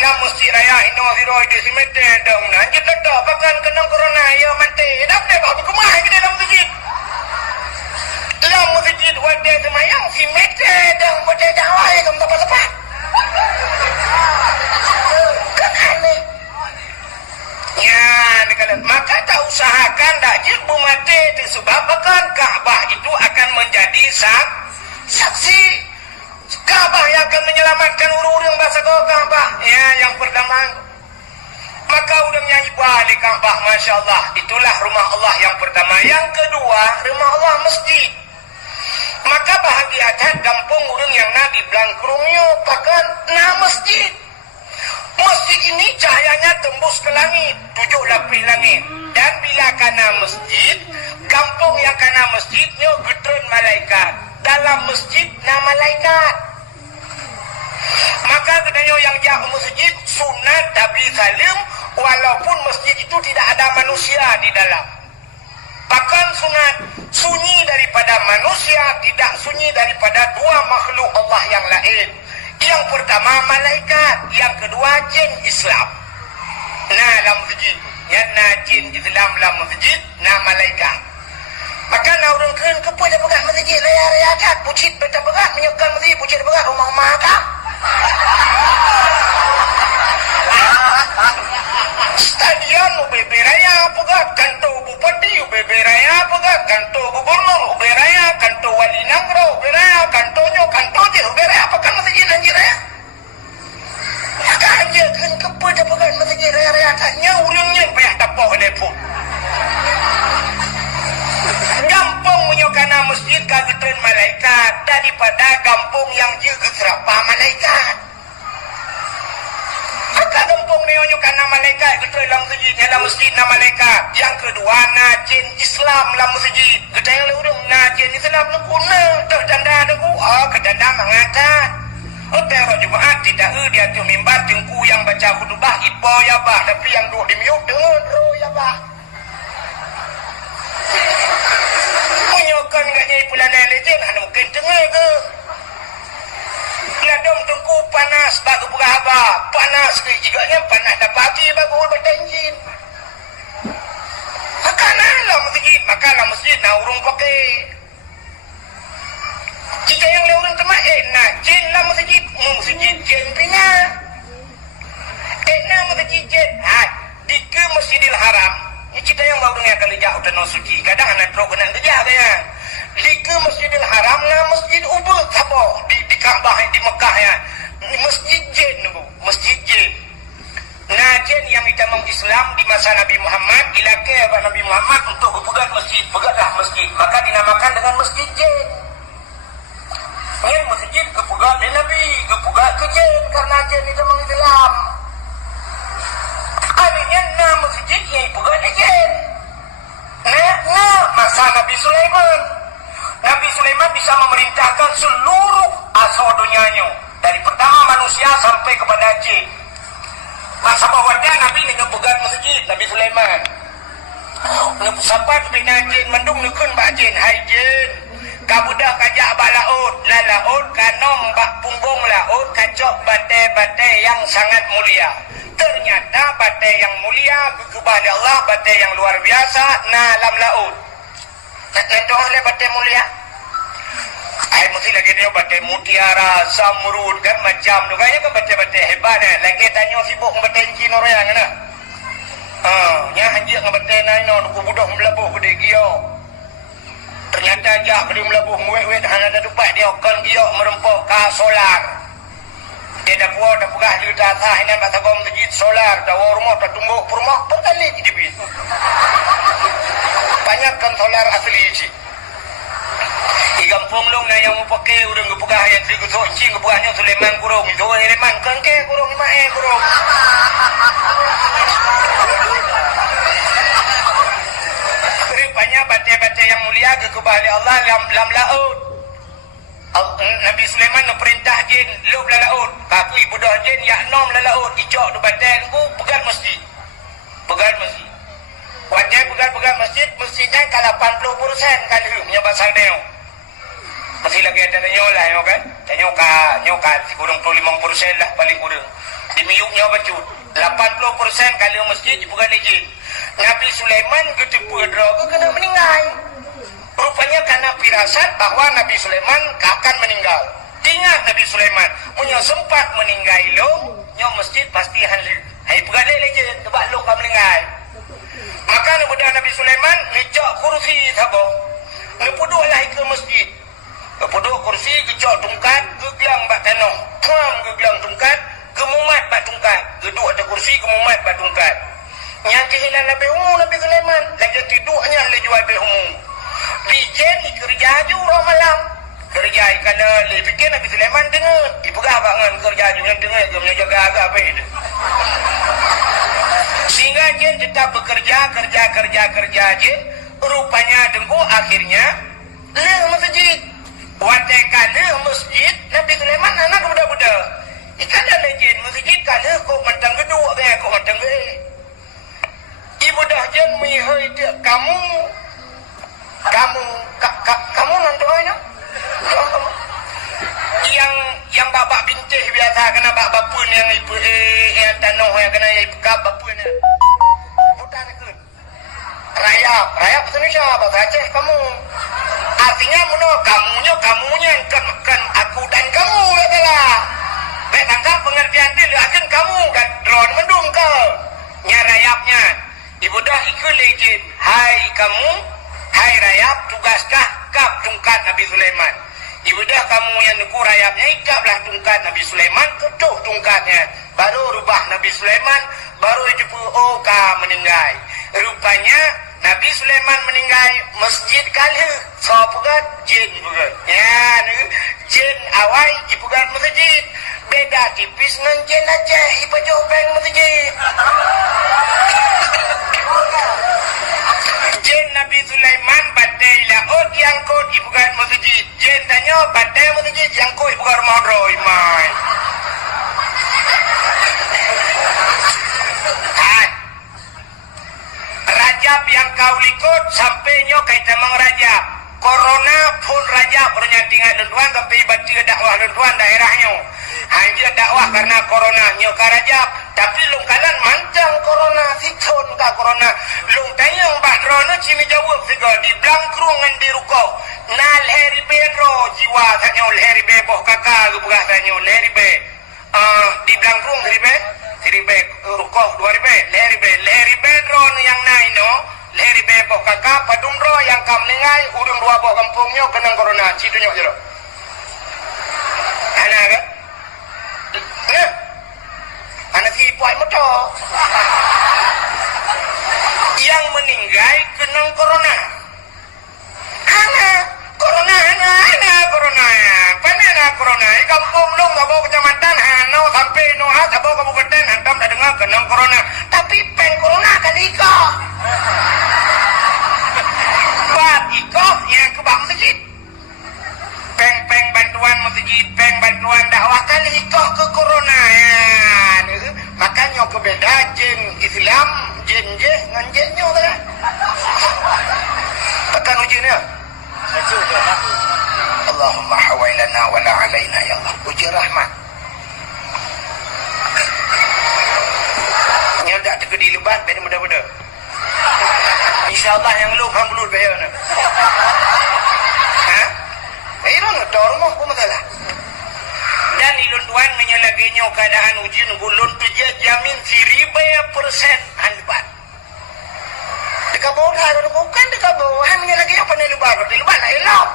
na masjid raya ino hiro ide semeter dang na anjir kata bahkan kena corona ya mati dak deh bak kemah ke dalam masjid dalam masjid wadah semayang semeter dang pada dakwah kamu tepat-tepat kan aneh. Ya, maka tak usahakan dajik bermati disebabkan Kaabah itu akan menjadi saksi. Kaabah yang akan menyelamatkan urang-urang bahasa Kaabah. Ya, yang pertama. Maka urangnya ibalik Kaabah, Masya Allah. Itulah rumah Allah yang pertama. Yang kedua, rumah Allah masjid. Maka bahagiakan kampung urang yang di belangkrungnya bahkan masjid. Masjid ini cahayanya tembus ke langit, 7 lapis langit. Dan bila kana masjid, kampung yang kana masjidnya gedron malaikat. Dalam masjid na malaikat. Maka katanya yang jauh masjid sunat Nabi Salim walaupun masjid itu tidak ada manusia di dalam. Bahkan sunat sunyi daripada manusia, tidak sunyi daripada dua makhluk Allah yang lain. Yang pertama malaikat, yang kedua jin Islam. Nah, dalam masjid, yang na jin Islam dalam masjid, na malaikat. Maka na orang keren kepada pegang masjid raya-raya kat, pucit beta pegang menyokkan masjid, pucit pegang rumah-rumah kat. Stadion UBB Raya pegang, kantor bupati UBB Raya pegang, kantor gubernur UBB Raya, kantor wali nangro UBB Raya, kantornya UBB Raya pegang masjid anjir raya. Maka aja kan kepada pegang masjid raya-raya katnya urangnya payah tapoh telepon. Kampung menyokana masjid kagetren malaikat daripada kampung yang juga serapah malaikat. Maka kampung menyokana malaikat getren dalam masjid, dalam masjid na malaikat. Yang kedua na jin Islam dalam masjid. Kita yang urang na jin Islam nak guna dak tanda deku. Kedanda mengangkat. Otero Jumaat tidak dia tu mimbar tengku yang baca khutbah ipo ya bah, tapi yang duduk di miuk dengar ro ya bah. Menyokan gak nyai pulana legend anu tengah ke. Ladong tengku panas bagu berapa? Panas ke jiganya panas dah pagi bagu bertenjin. Makalah masjid nak urung pakai. Jika yang orang temak nak jin lah masjid jin pina. Nak masjid jin. Di Masjidil Haram. Kita yang baru dengar kalau jauh dan suci. Kadang anak teruk kena kerja ya. Di Masjidil Haram na masjid ubah apa di Kaabah di Mekah ya. Masjid jin bu, masjid jin. Nah jin yang ditamang Islam di masa Nabi Muhammad dilakai oleh Nabi Muhammad untuk pegat masjid, pegatlah masjid. Maka dinamakan dengan masjid jin. Ini masjid kepegat oleh Nabi, kepegat ke jin karena jin ditamang Islam. Akhirnya nah masjid yang pegat oleh jin. Nah masa Nabi Sulaiman. Nabi Sulaiman bisa memerintahkan seluruh asal dunianya. Dari pertama manusia sampai kepada jin. Masa bawahnya Nabi ngepegat masjid Nabi Sulaiman. Sampai kebina jin mendung nukun bak jin. Hai jin, kamu dah kajak bak laut. La laut kanom bak punggung laut. Kacok batai-batai yang sangat mulia. Ternyata batai yang mulia kepada Allah, batai yang luar biasa na alam laut. Nanti oleh batai mulia. Mesti lagi dia batai mutiara, zamrud kan macam tu. Kayaknya kan batai-batai hebat kan. Lagi tanya sibuk batai jin orang kan. Nya hanjir dengan batai naik no budak melabuh ke dia. Ternyata ajak dia melabuh muet-muet hanya ada tempat dia kan dia merempok ke solar. Dia dah buat dah pegah di atas ini batang masjid solar dah rumah dah tumbuk rumah berkali di bis. Banyakkan solar asli je. Di kampung long na yang pakai urang gepegah yang tri gutok cing gepegahnya Sulaiman kurung itu Sulaiman kengke kurung mae kurung. Rupanya batai-batai yang mulia kekebali Allah lam laut. Nabi Sulaiman perintah jin lop la laut. Kaku ibu dah jin ya nom la laut icok tu batai ku pegat masjid. Pegat masjid. Wajah pegat masjidnya ke 80% kali punya basang neo. Masih lagi ada nyolah yo kan. Nyoka kurang 25% lah paling kurang. Di miuknya bacut. 80% kali masjid bukan izin. Nabi Sulaiman gitu pedro kena meninggal. Rupanya karena firasat bahwa Nabi Sulaiman akan meninggal. Ingat Nabi Sulaiman punya sempat meninggal lo, nyo masjid pasti hanlir. Hai pegadai leje tebak lo ka meninggal. Maka kemudian Nabi Sulaiman ngejak kursi sabo. Ngepuduhlah ke masjid. Kepuduh kursi gejak tungkat, geglang bak tanah. Tuam geglang tungkat, gemumat bak tungkat. Geduk ada kursi gemumat bak tungkat. Yang kehilangan Nabi Nabi Sulaiman. Lagi tiduknya le jual behumu. Dijen kerja je orang malam. Kerja kalau le fikir Nabi Sulaiman dengar. Ibu gak dengan kerja je yang dengar. Dia menjaga agak apa itu. Sehingga jin tetap bekerja je. Rupanya dengku akhirnya leh masjid. Watai kala masjid Nabi Sulaiman anak budak-budak. Ikan ada jin masjid kala kok mentang geduk ke kok mentang ge. Ibu dah jin mihoi dia kamu nandonya. Yang bapak bintih biasa kena bapak pun yang ibu yang tanah yang kena ibu bapak pun. Bukan ke. Rayap Indonesia bahasa Aceh kamu. Artinya kamunya kan aku dan kamu adalah. Baik tangkap pengertian dia akan kamu kan drone mendung ke. Nya rayapnya. Ibu dah ikut legend. Hai kamu, hai rayap tugaskah kap tungkat Nabi Sulaiman. Ibu dah kamu yang nuku rayapnya ikaplah tungkat Nabi Sulaiman ketuh tungkatnya. Baru rubah Nabi Sulaiman, baru jumpa meninggal. Rupanya Nabi Sulaiman meninggal masjid kali so pegat jin pegat. Ya, jin awal ipegat masjid. Beda tipis dengan jin Aceh ipa jopeng masjid. Jin Nabi Sulaiman batai laut yang kot ipegat masjid. Jin tanya batai masjid yang kot ipegat modroy mai. Rajab yang kau likut sampai nyo kait tamang Rajab. corona pun raja pernya tinggal tuan tapi baca dakwah tuan daerahnya. Hanya dakwah karena corona nyo ka raja tapi lung kalan mancang corona sikon ka corona lung tayang bahrona cimi jawab figo di blangkrung ngan di ruko nal heri pedro jiwa tanyo heri be boh kakak gubah tanyo heri be di blangkrung heri be ruko 2000 heri pedro yang naino heri be boh kakak padumro yang kam nengai udung dua boh kampungnya kena corona citunyo jero ana ka anak si puai motor yang meninggal kena corona anak corona panana corona kampung dong abo kecamatan Hano sampai Noha abo kabupaten hantam dah dengar kena corona tapi peng corona kan iko buat iko yang ke bang masjid peng bantuan masjid peng bantuan dakwah kali iko ke corona ya makanya kebeda jin Islam jin je ngan jinnya kan tekan ujinya Allahumma hawailana wa la alaina ya Allah uji rahmat nyodak tegedi lebat ben mudah-mudah insyaallah yang lu kan belut bayar na ha iron dormo apa masalah dan ilun tuan menyalaginya keadaan ujian gulun tuja jamin 1000% hanbat dekabo dah kalau bukan dekabo han menyalaginya apa ni lebar lah elok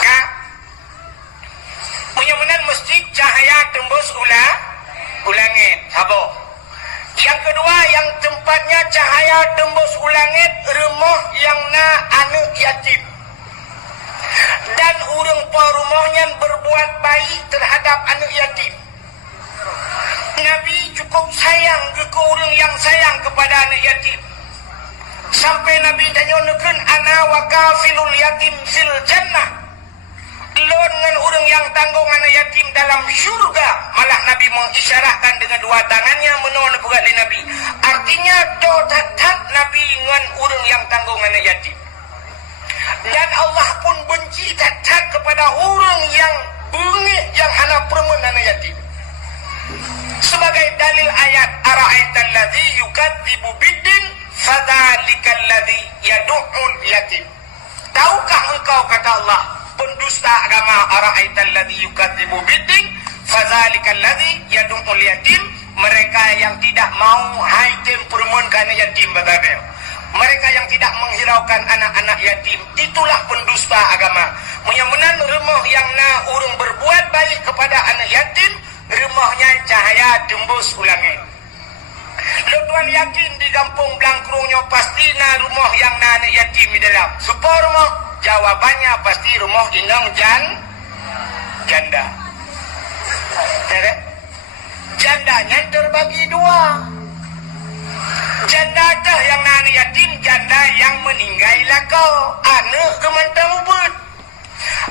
ka mudah-mudahan masjid cahaya tembus ulangit sabo yang kedua yang tempatnya cahaya tembus ulangit rumah yang na anak yatim dan urang rumahnya berbuat baik terhadap anak yatim. Nabi cukup sayang ke orang yang sayang kepada anak yatim. Sampai Nabi tanyakan ana wa kafilul yatim fil jannah. Lon dengan orang yang tanggung anak yatim dalam syurga. Malah Nabi mengisyaratkan dengan dua tangannya menolak berat Nabi. Artinya dotat Nabi dengan orang yang tanggung anak yatim. Dan Allah pun benci tak kepada orang yang bengih yang anak perempuan anak yatim. Sebagai dalil ayat ara'aital ladzi yukadzibu biddin fadzalikal ladzi yad'ul yatim. Tahukah engkau kata Allah pendusta agama ara'aital ladzi yukadzibu biddin fadzalikal ladzi yad'ul yatim, mereka yang tidak mau haitim perempuan anak yatim bagaimana? Mereka yang tidak menghiraukan anak-anak yatim, itulah pendusta agama. Mudah-mudahan rumah yang na urung berbuat baik kepada anak yatim, rumahnya cahaya tembus ulangit. Lo tuan yakin di kampung Blangkrungnya pasti na rumah yang na anak yatim di dalam. Supaya rumah, jawabannya pasti rumah inang janda. Jandanya terbagi dua. Janda dah yang nana yatim, janda yang meninggal lah kau. Anak kemantang ubud.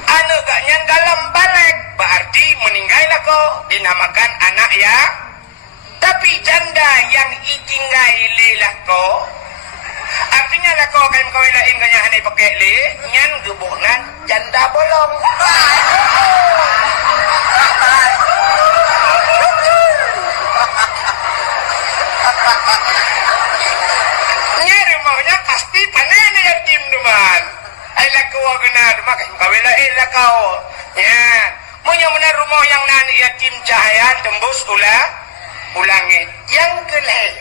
Anak gaknya dalam balik, berarti meninggal lah kau. Dinamakan anak ya. Tapi janda yang itinggal lah kau. Artinya lah kau kan kau lain kanya hanai pakai le, nyan gebunan janda bolong. Rumahnya pasti panen yatim teman. Ailah kau kena demak kau lain kau. Ya, mudah-mudahan rumah yang nani yatim cahaya tembus ulangit. Yang kelih,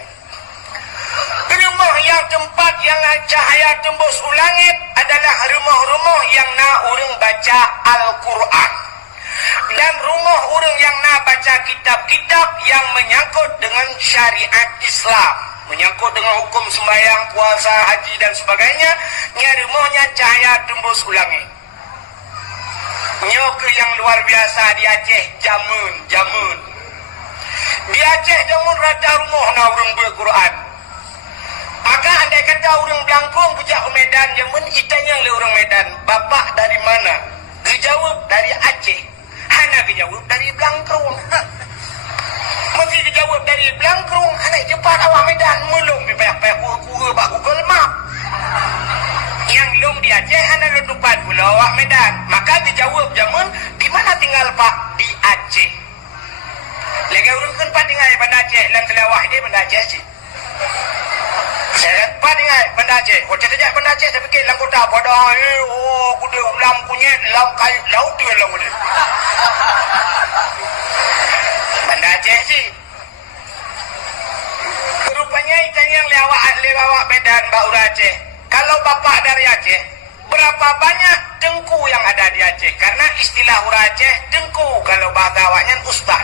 rumah yang tempat yang cahaya tembus ulangit adalah rumah-rumah yang na urang baca Al-Quran. Dan rumah orang yang na baca kitab-kitab yang menyangkut dengan syariat Islam, menyangkut dengan hukum sembahyang, puasa, haji dan sebagainya. Nya rumahnya cahaya tembus ulangit. Nya ke yang luar biasa di Aceh, Jamun. Di Aceh Jamun rata rumah na orang berquran. Maka andai kata orang Blangkrung pejak Medan Jamun, itanya oleh orang Medan, bapak dari mana? Dijawab dari Aceh. Hana dijawab dari Blangkrung. Mesti dijawab dari Blangkrung. Hana cepat awak Medan mulung pipek-pipek ku bak Google Map. Kalau awak Medan, maka dijawab jamun, di mana tinggal Pak? Di Aceh. Lagi urun kan Pak tinggal Banda Aceh, lang kelawah dia Banda Aceh sih. Saya Pak tinggal Banda Aceh. Hotel saja Banda Aceh, saya fikir lang kota bodoh. Kuda ulam kunyit, lam kai laut dia lang kuda. Banda Aceh sih. Rupanya ikan yang lewat Medan Baura Aceh. Kalau bapak dari Aceh, berapa banyak dengku yang ada di Aceh? Karena istilah hura Aceh dengku, kalau bahasa awaknya ustaz.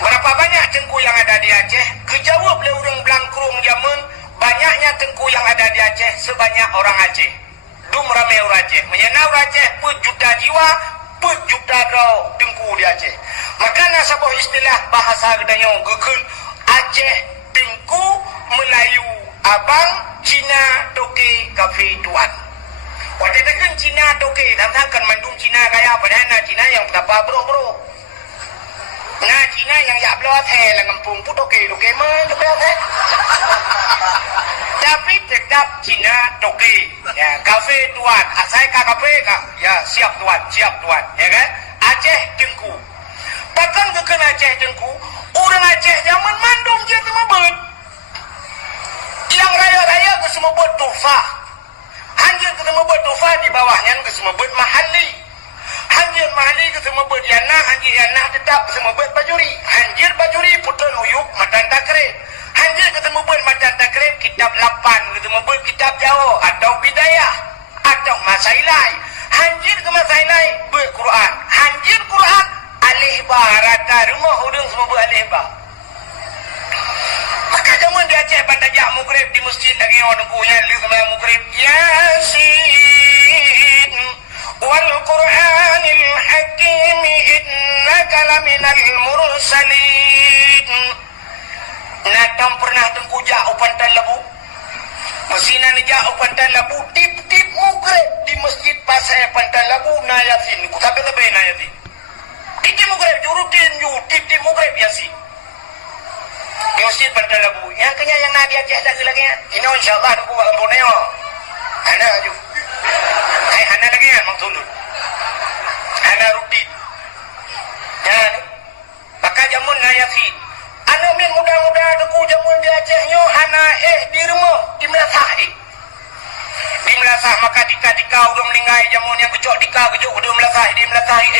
Berapa banyak dengku yang ada di Aceh? Kejawab oleh orang Blangkrung jamun, banyaknya dengku yang ada di Aceh sebanyak orang Aceh. Dum ramai orang Aceh. Menyenang orang Aceh juta jiwa, juta dengku di Aceh. Makanya sebuah istilah bahasa gedanya gekun Aceh dengku Melayu abang Cina toke kafe tuan. Waktu itu kan Cina toke, tentang kan mandung Cina kaya padahal na Cina yang berapa bro. Nah Cina yang ya belot lah ngempung pun toke man belot Tapi tetap Cina toke. Ya kafe tuan, asal kafe kah? Ya siap tuan, ya kan? Aceh dengku. Bahkan ke Aceh dengku, orang Aceh zaman mandung je tu mabut. Yang raya-raya ke semua buat tufah. Hanjir ke semua buat tufah di bawahnya ke semua buat mahali. Hanjir mahali ke semua buat yanah, hanjir yanah tetap ke semua buat bajuri. Hanjir bajuri putra nuyuk matan takrib. Hanjir ke semua buat matan takrib kitab 8 ke semua buat kitab Jawa atau bidayah atau masailai. Hanjir ke masailai berquran. Hanjir Quran alih ba rata rumah hudung semua buat alih ba. Maka zaman di Aceh bandajak mugrib di masjid lagi orang punya lu sama mugrib Yasin wal Qur'anil Hakim innaka laminal mursalin. Natang pernah tengkujak upantan labu. Masina ni jak upantan labu tip-tip mugrib di masjid pasai pantan labu na Yasin. Ku tabe-tabe na Yasin. Tip-tip mugrib jurutin ju tip-tip mugrib Yasin. Di masjid Pantai Labu. Yang kenya yang Nabi Aceh tak lagi ya. Ini insyaAllah aku buat Borneo. Ana aju. Ana lagi ya mang tulun. Ana rutin. Ya. Maka jamun na Yasin. Ana min muda-muda aku jamun di Aceh nyo ana di rumah di Melasah Di Melasah maka dika udah meninggal jamun yang kecok dika kecok udah Melasah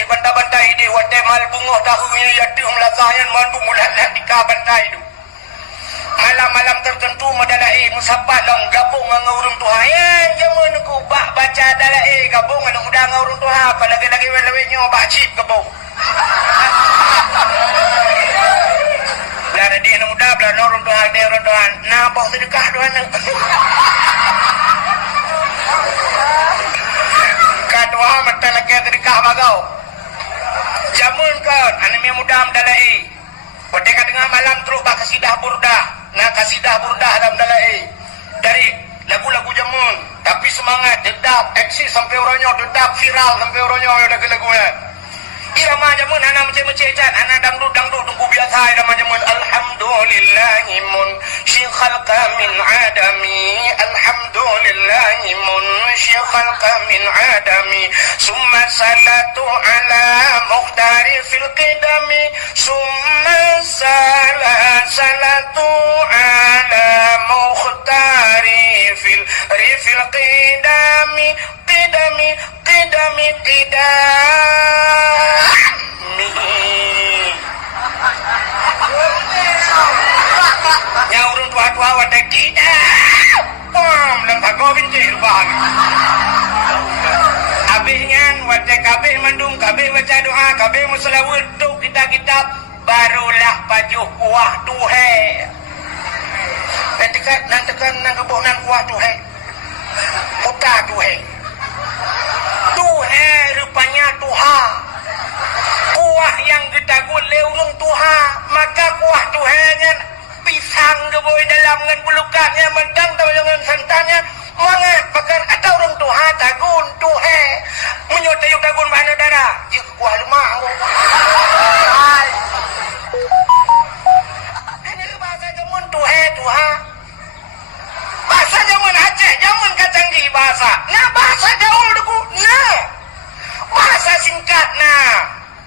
bantai-bantai di watai mal bungoh tahunya ya di Melasah yang mandu mulat dika bantai itu. Malam-malam tertentu madalai musapat long gabung dengan urung Tuhan jamun ku baca dalai gabung dengan udah dengan urung Tuhan apa lagi-lagi welewennya bak cip gabung belar dia muda belar urung Tuhan dia urung Tuhan nampak sedekah Tuhan kadua mata lagi sedekah bagau jamun kan anak muda madalai ketika tengah malam terus bak kasidah burdah. Nah kasidah burdah dalam dalai dari lagu-lagu jamun tapi semangat dedap eksis sampai orangnya dedap viral sampai orangnya ada lagu-lagunya irama jamun anak macam-macam anak dangdut tunggu biasa irama jamun alhamdulillahimun syikhalqa min adami alhamdulillahimun syikhalqa min adami summa salatu ala mukhtari fil qidami summa salatu ala mukhtari fil qidami ya urun tua-tua wadah tidak lengkap kau binti rupaan abihnya wadah kabeh mandung kabeh baca doa kabeh musalawud tu kitab barulah pajuh kuah tuhe nantikan nang kebonan kuah tuhe putar tuhe rupanya tuha kuah yang ditagun leurung tuha maka kuah tuhenya pisang keboy dalam dengan bulukannya mentang dengan santannya mangat bahkan ada orang tuha tagun tuhe menyotayuk tagun mana darah jika kuah lemah ini bahasa jamun tuhe tuha bahasa jamun Aceh jamun kacang jiba bahasa. Nah bahasa gaul deku. Nah bahasa singkat. Nah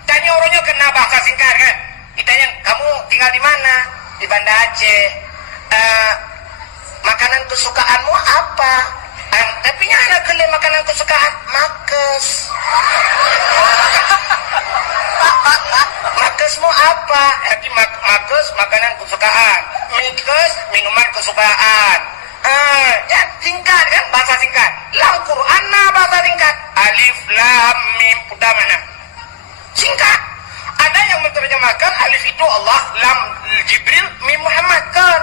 tanya orangnya kena bahasa singkat kan. Ditanya kamu tinggal di mana? Di Banda Aceh. Makanan kesukaanmu apa? Tapi anak kena makanan kesukaan makes. Makesmu apa? Jadi makes makanan kesukaan. Mikes minuman kesukaan. Ya singkat kan bahasa singkat. Lam Quran nah bahasa singkat. Alif lam mim udah mana? Singkat. Ada yang menerjemahkan alif itu Allah, lam Jibril, mim Muhammad kan.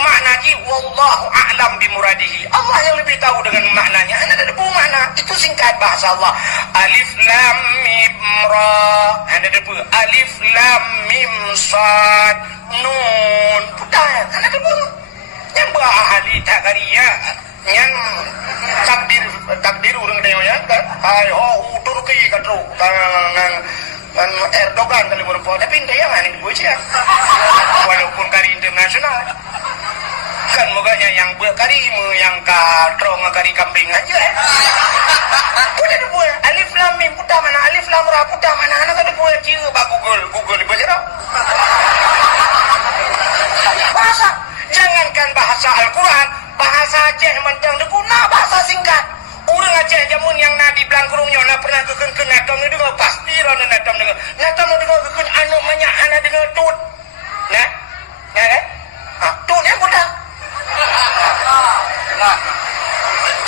Maknanya wallahu a'lam bimuradihi. Allah yang lebih tahu dengan maknanya. Ada debu makna. Itu singkat bahasa Allah. Alif lam mim ra. Ada debu alif lam mim sad nun. Budaya. Ada debu. Yang berahli takaria yang takdir urang dia ya kan. Ayo Turki katro kan Erdogan kali merupakan tapi dia yang aneh dibuat ya. Walaupun kari internasional kan moganya yang kari yang katro ngakari kambing aja udah dibuat alif lam mim putar mana alif lam ra putar mana anak ada buat cium pak Google dibaca dong bahasa jangankan bahasa Al-Quran bahasa Aceh mentang dekuna bahasa singkat urang Aceh jamun yang nadi belangkurungnya na pernah keken natam ni dengar pasti rana natam dengar keken anu banyak anak dengar tut nah tut yang putar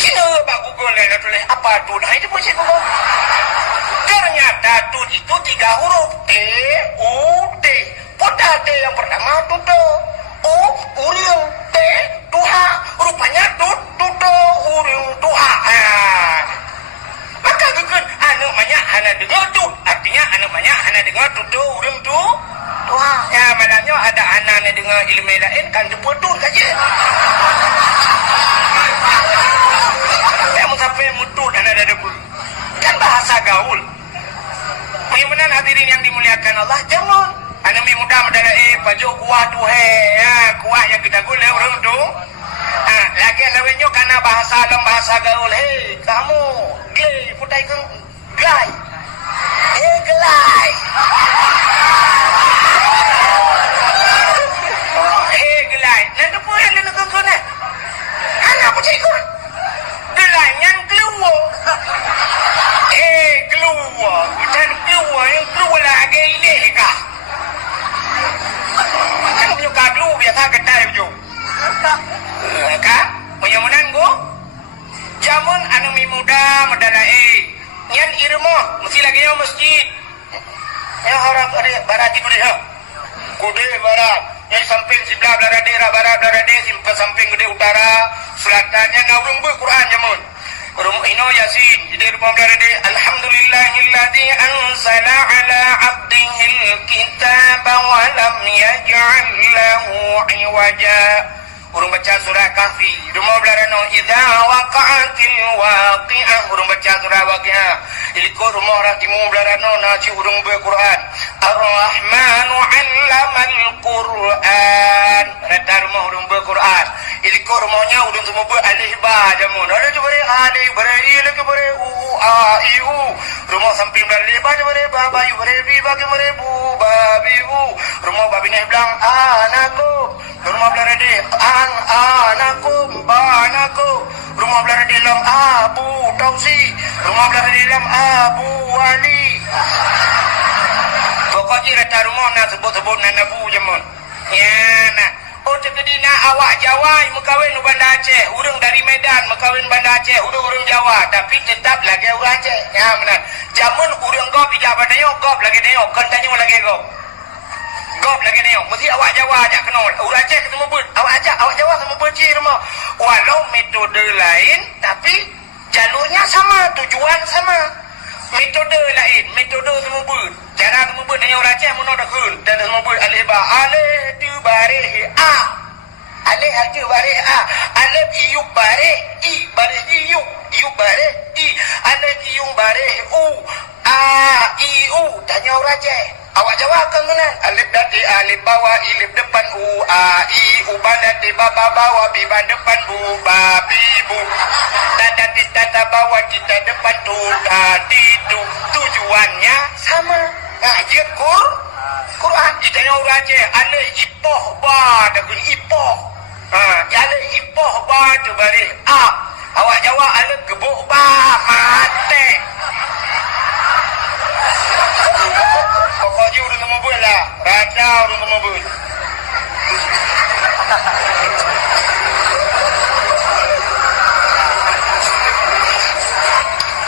Cina Pak Google yang tulis apa tut nah itu pun saya Google ternyata tut itu 3 huruf T-U-T putar T yang pertama tuto U uring T tuha rupanya tuto uring tuha maka keken anu banyak anak dengar tut artinya anu banyak anak dengar tuto uring tuha ya malahnya ada anak dengar ilmu lain kan jemput tut saja sampai mutut dan ada debu kan bahasa gaul mudah-mudahan hadirin yang dimuliakan Allah jangan anak muda adalah baju kuah tu ya kuah yang kita gula orang tu lagi lawannya karena bahasa dalam bahasa gaul kamu glay putai ke glay glay glay nanti pun yang nak kena anak putai ke gelangan keluar keluar bukan keluar yang keluar lagi ini kah kan punya kaglu biasa kedai punya kah punya menanggu jamun anu mi muda medala nyan irmo mesti lagi yang masjid yang orang barat itu dia kude barat yang samping sebelah belah daerah barat belah daerah samping gede utara selatannya ngurung Quran jamun rumah ino yasin jadi rumah belah daerah alhamdulillahilladzi anzala ala abdihil kitaba wa lam yaj'al lahu iwaja urung baca surah kahfi rumah belah daerah idza waqa'atil waqi'ah urung baca surah waqi'ah iliko rumah orang timur belah daerah naci urung Quran Ar-Rahmanu 'allamal Qur'an. Rata rumah urung Quran. Iliko rumahnya urung semua alif ba jamun. Ada je bare alif bare i lagi bare u a i u. Rumah samping bare ba je bare ba ba yu bare bi ba ke bare bu ba bi bu. Rumah babi ni bilang anakku. Rumah belara de anakku ba anakku. Rumah belara de lam Abu Tausi. Rumah belara de lam Abu Ali. Pokoknya rata rumah nak sebut-sebut nak nabu jamun. Ya nak. Oh cekadina awak Jawa mekawin Banda Aceh. Urang dari Medan mekawin Banda Aceh. Urang Jawa tapi tetap lagi orang Aceh. Ya benar. Jamun urang gop ijab dayo gop lagi dayo. Kentanya lagi gop. Gop lagi dayo. Mesti awak Jawa ajak kenal. Urang Aceh ketemu pun. Awak Jawa sama pergi rumah. Walau metode lain tapi jalurnya sama, tujuan sama. Metode lain, metode semua pun. Cara semua pun yang orang Aceh mana dah kun. Dan semua pun alif ba alif tu bare a. Alif tu bare a. Alif iuk bare i bare iuk. Iuk bare i. Alif iuk bare u. A i u. Tanya orang Aceh. Awak jawabkan mana? Alif dati alif bawah ilif depan u a i u dati baba bawah biba depan bu babi bu. Tata tata bawah kita depan tu tadi tu. Tujuannya sama. Nah, dia Quran kita yang uraje alif ipoh ba dengan ipoh. Alif ipoh ba tu balik a. Awak jawab alif gebuk ba mate. Pokoknya urun mobil lah. Raja urun mobil.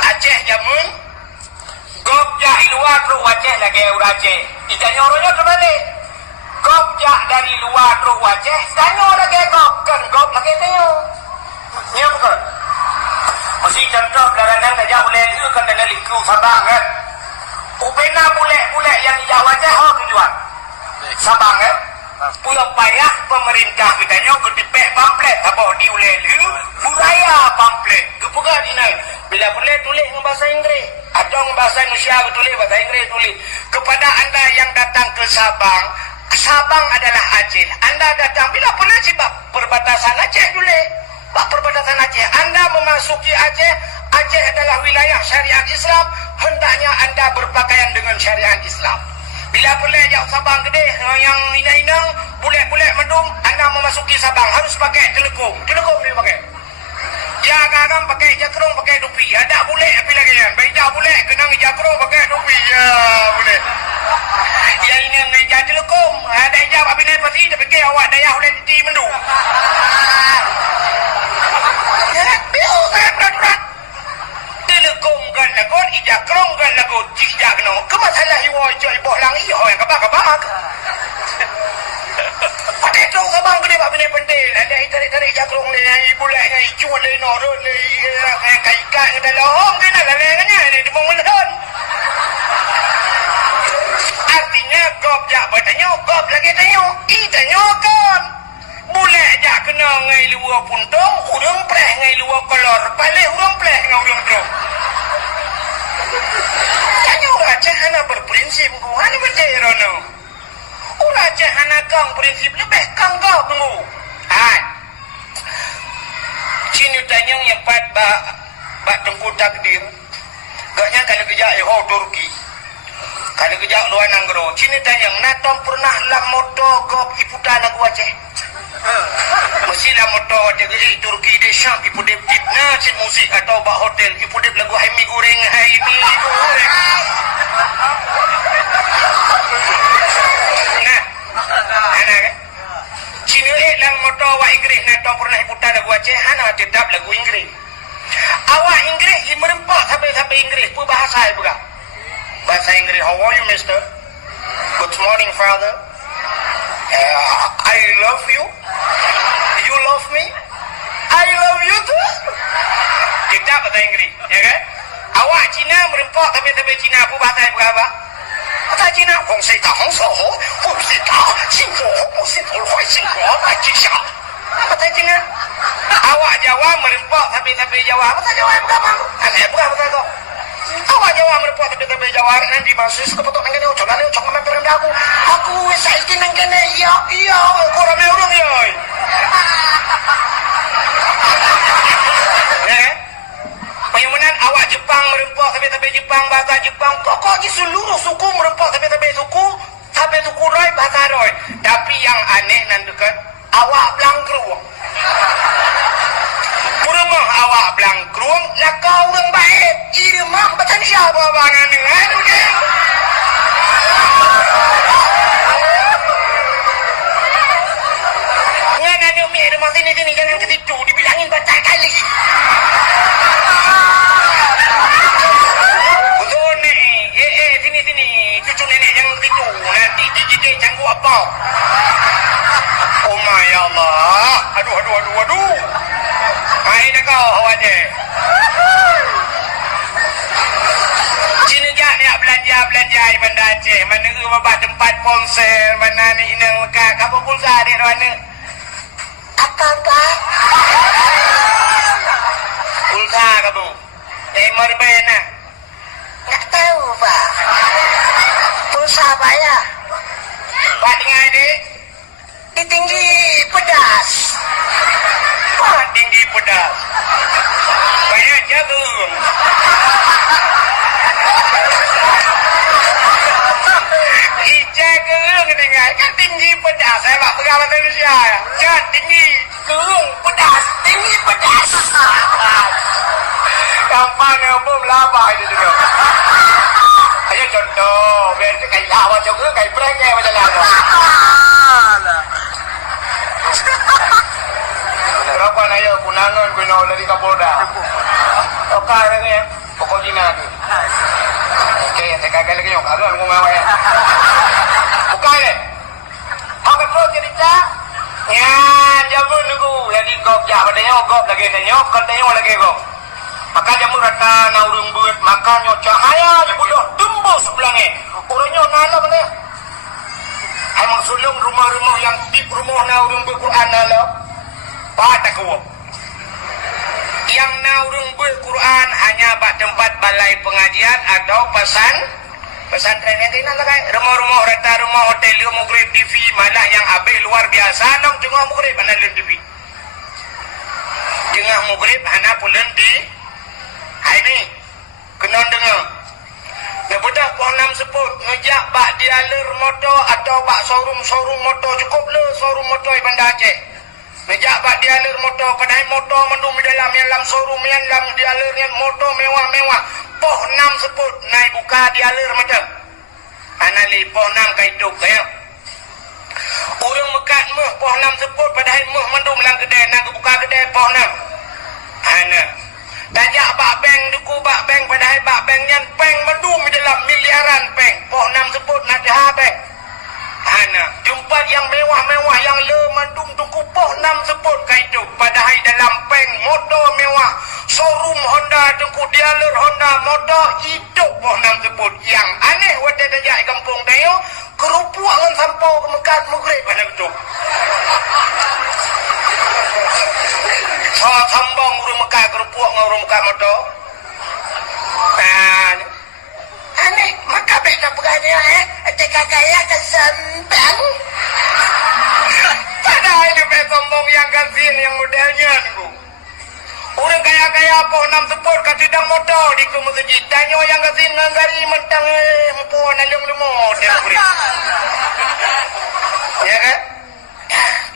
Aceh jamun. Gop jak luar terus Aceh lagi Aceh. Itanya orangnya terbalik. Gop jak dari luar terus Aceh. Tanya lagi gop. Kan gop lagi tanya. Ya bukan? Mesti contoh belarangan saja boleh itu kan dalam lingkup Sabang kan. Upena bule-bule yang di Jawa Aceh tujuan Sabang pulau payah pemerintah kitanya kedipek pamflet apa diulelu budaya pamflet kepuga dinai bila boleh tulis dengan bahasa Inggeris atau bahasa Indonesia tulis bahasa Inggeris tulis kepada anda yang datang ke Sabang. Sabang adalah Aceh. Anda datang bila boleh sebab perbatasan Aceh tulis bak perbatasan Aceh. Anda memasuki Aceh. Aceh adalah wilayah syariat Islam. Hendaknya anda berpakaian dengan syariat Islam. Bila boleh jauh Sabang gede yang inang-inang bulet-bulet mendung, anda memasuki Sabang harus pakai telekom. Telekom dia pakai. Ya kadang pakai jakrong pakai dupi. Ada bulet apa lagi kan? Beda bulet kena jakrong pakai dupi. Ya boleh. Ya ini ngeja telekom. Ada ijab apa ni pasti dia fikir awak daya boleh di mendung. Ya, biar saya berat-berat. Telekom kan lagu, ijakrong kan lagu, tidak kena. Kemasalah iwa ibu lang iyo yang kabak-kabak. Ada itu Sabang gede pak bini pentil. Ada tarik-tarik jakrong ni, ibu lah yang icu ada norun ni, kaikat yang dalam hong kena lalengnya ni di mengelon. Artinya gop jak bertanya, gop lagi tanya, tanya kan. Boleh jak kena ngai luar puntung, urang preh ngai luar kolor, balik urang preh ngai urang drop. Tanya Aceh hana berprinsip ku, hana berjerono. Aceh hana kang prinsip lebih kang kau tunggu. Cina tanya yang pat bak tengku takdir. Gaknya kalau kerja Turki. Kalau kerja luar negeri, Cina tanya natong pernah lah moto gop iputan aku Aceh. Mestilah motor wajah gede Turki dia syak ipudip tipna cik musik atau bak hotel ipudip lagu hai mi goreng nah anak kan Cina lang motor wak Inggeris natong pernah iputan lagu Aceh hana tetap lagu Inggeris awak Inggeris merempak sampai Inggeris pun bahasa bukan bahasa Inggeris. How are you mister? Good morning father. I love you. You love me? I love you too. Tidak bahasa Inggeris, ya kan? Awak Cina merempak tapi Cina apa bahasa apa? Bahasa Cina, Hong Sei Ta Hong So Ho, Hong Sei Ta Xing Ho, Hong Sei Ta Huai Xing Ho, Ai Ji Xia. Bahasa Cina. Awak Jawa merempak tapi Jawa. Bahasa Jawa apa? Aneh bukan bahasa kau. Awak Jawa merempak tapi Jawa nanti masuk ke potok nang kene ojo lali ojo ngamper aku. Aku saiki nang kene iya ora me urung yo. Payunan awak Jepang merempak tapi Jepang bahasa Jepang pokoknya seluruh suku merempak tapi suku sampai suku Roy bahasa Roy. Tapi yang aneh nan dekat awak Blangkruang. Rumah awak Blangkruang lah kau orang baik. Irmah macam siapa bangan ni? Aduh deh. Jangan ada umi rumah sini jangan ke situ dibilangin banyak kali. Betul ni. Sini cucu nenek jangan ke situ nanti digigit canggu apa? Oh my Allah. Aduh. Hai dah kau awak je. Cina jak nak belanja di Bandar Aceh. Mana ke babat tempat ponsel, mana ni inang kat kapal pulsa dia mana? Apa? Pulsa kamu. Merben nah. Tak tahu pak. Pulsa bayar. dengan ini di tinggi pedas. Wah, tinggi pedas. Banyak jagung. Ija gerung dengan kan tinggi pedas. Saya pak pegang bahasa Indonesia. Kan tinggi gerung pedas. Tinggi pedas. Gampang ya pun melabah itu juga. Ayo contoh, biar kayak lawa juga kayak brek kayak macam lawa. Berapa naya kunangan kuno dari Kapolda. Oke lagi ya, pokoknya nanti. Oke, saya kagak lagi nyok, agak ngomong apa ya. Oke deh. Oke terus jadi cak. Nyan jamu nunggu lagi gop ya, padanya gop lagi nyok, katanya lagi gop. Maka jamu rata na urung buat makanya cahaya dibunuh tembus belangnya. Orangnya nala mana? Emang sulung rumah-rumah yang tip rumah na urung Quran nala. Pada kuat. Yang na urung Quran hanya bak tempat balai pengajian atau pesantren yang kena lah kan. Rumah-rumah rata rumah hotel Mugrib TV malah yang abe luar biasa dong tengah Mugrib mana TV. Tengah Mugrib hana pulen di ini kena dengar. Ngebudak pohonam sebut ngejak bak dialur motor atau bak showroom motor cukup le showroom motor Bandar Aceh. Ngejak bak dialur motor padahal motor mendung di dalam showroom yang dalam dialurnya motor mewah-mewah. Pohonam sebut naik buka dialur macam. Anali pohonam kaiduk saya. Orang mekat meh pohonam sebut padahal meh mendung dalam kedai nak buka kedai pohonam. Ana Dajak bak bank duku bak bank padahal bak bank yang bank mendung di dalam miliaran bank. Pok nam sebut nak jahat bank. Hana tempat yang mewah-mewah yang le mendung duku pok nam sebut kaitu padahal dalam bank motor mewah. Showroom Honda duku dialur Honda motor hidup pok nam sebut. Yang aneh wadah dajak kampung dayo kerupuk dengan sampau ke Mekah Mugrib pada betul. So sambung urung Mekah kerupuk dengan urung Mekah motor. Aneh, maka beda berani Jika kaya kesempang. Padahal ini sombong yang gasin yang modelnya tu. Orang kaya-kaya apa nam sepur kat sidang motor di ke masjid. Tanya yang gasin ngangari mentang empon alung lemot dia beri. Ya kan?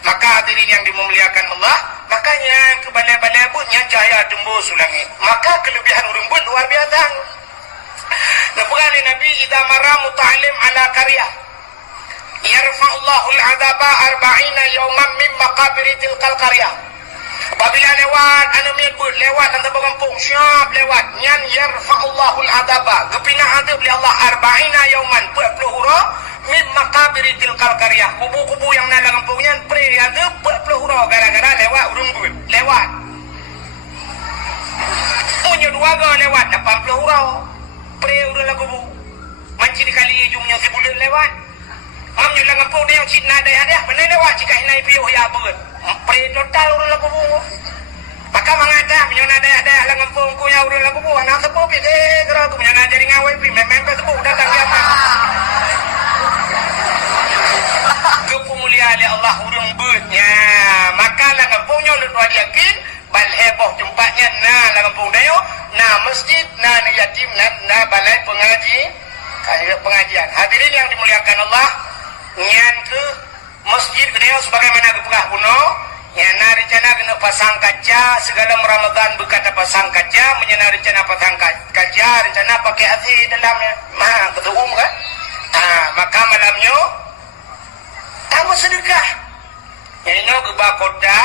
Maka hadirin yang dimuliakan Allah, makanya ke balai-balai bunnya cahaya tembus langit. Maka kelebihan urang pun luar biasa. Nabukan Nabi idza mara muta'allim ala qarya yarfa'ullahu al-'adaba 40 yawman min maqabir tilkal qarya. Apabila lewat anu menyebut lewat antara kampung siap lewat nyan yarfa'ullahu al-'adaba gepina adab li Allah 40 yawman 40 hura min maqabir tilkal qarya. Kubu-kubu yang dalam kampung nyan pre adab 40 hura gara-gara lewat urang pun lewat. Punya dua ga lewat 80 hura. Pre udah lagu bu, manci dikali jumnya si bulan lewat. Mam jual ngampung dia yang Cina ada, mana lewat jika hinai piu ya ber. Pre total udah lagu bu. Maka mengada punya ada lah ngampung ku ya udah lagu bu. Anak sepuh pide kerana ku punya jadi ngawai pi member sepuh datang kiamat. Kemuliaan Allah urang beutnya. Maka lah ngampungnya luar yakin bal heboh tempatnya nah lah kampung dayo nah masjid nah yatim nah balai pengajian. Hadirin yang dimuliakan Allah, nyan ke masjid dayo sebagaimana kepegah kuno nyana rencana kena pasang kaca segala Ramadan berkata pasang kaca menyana rencana pasang kaca rencana pakai hati dalamnya mah ketuum kan. Maka malamnya tamu sedekah ini ke kota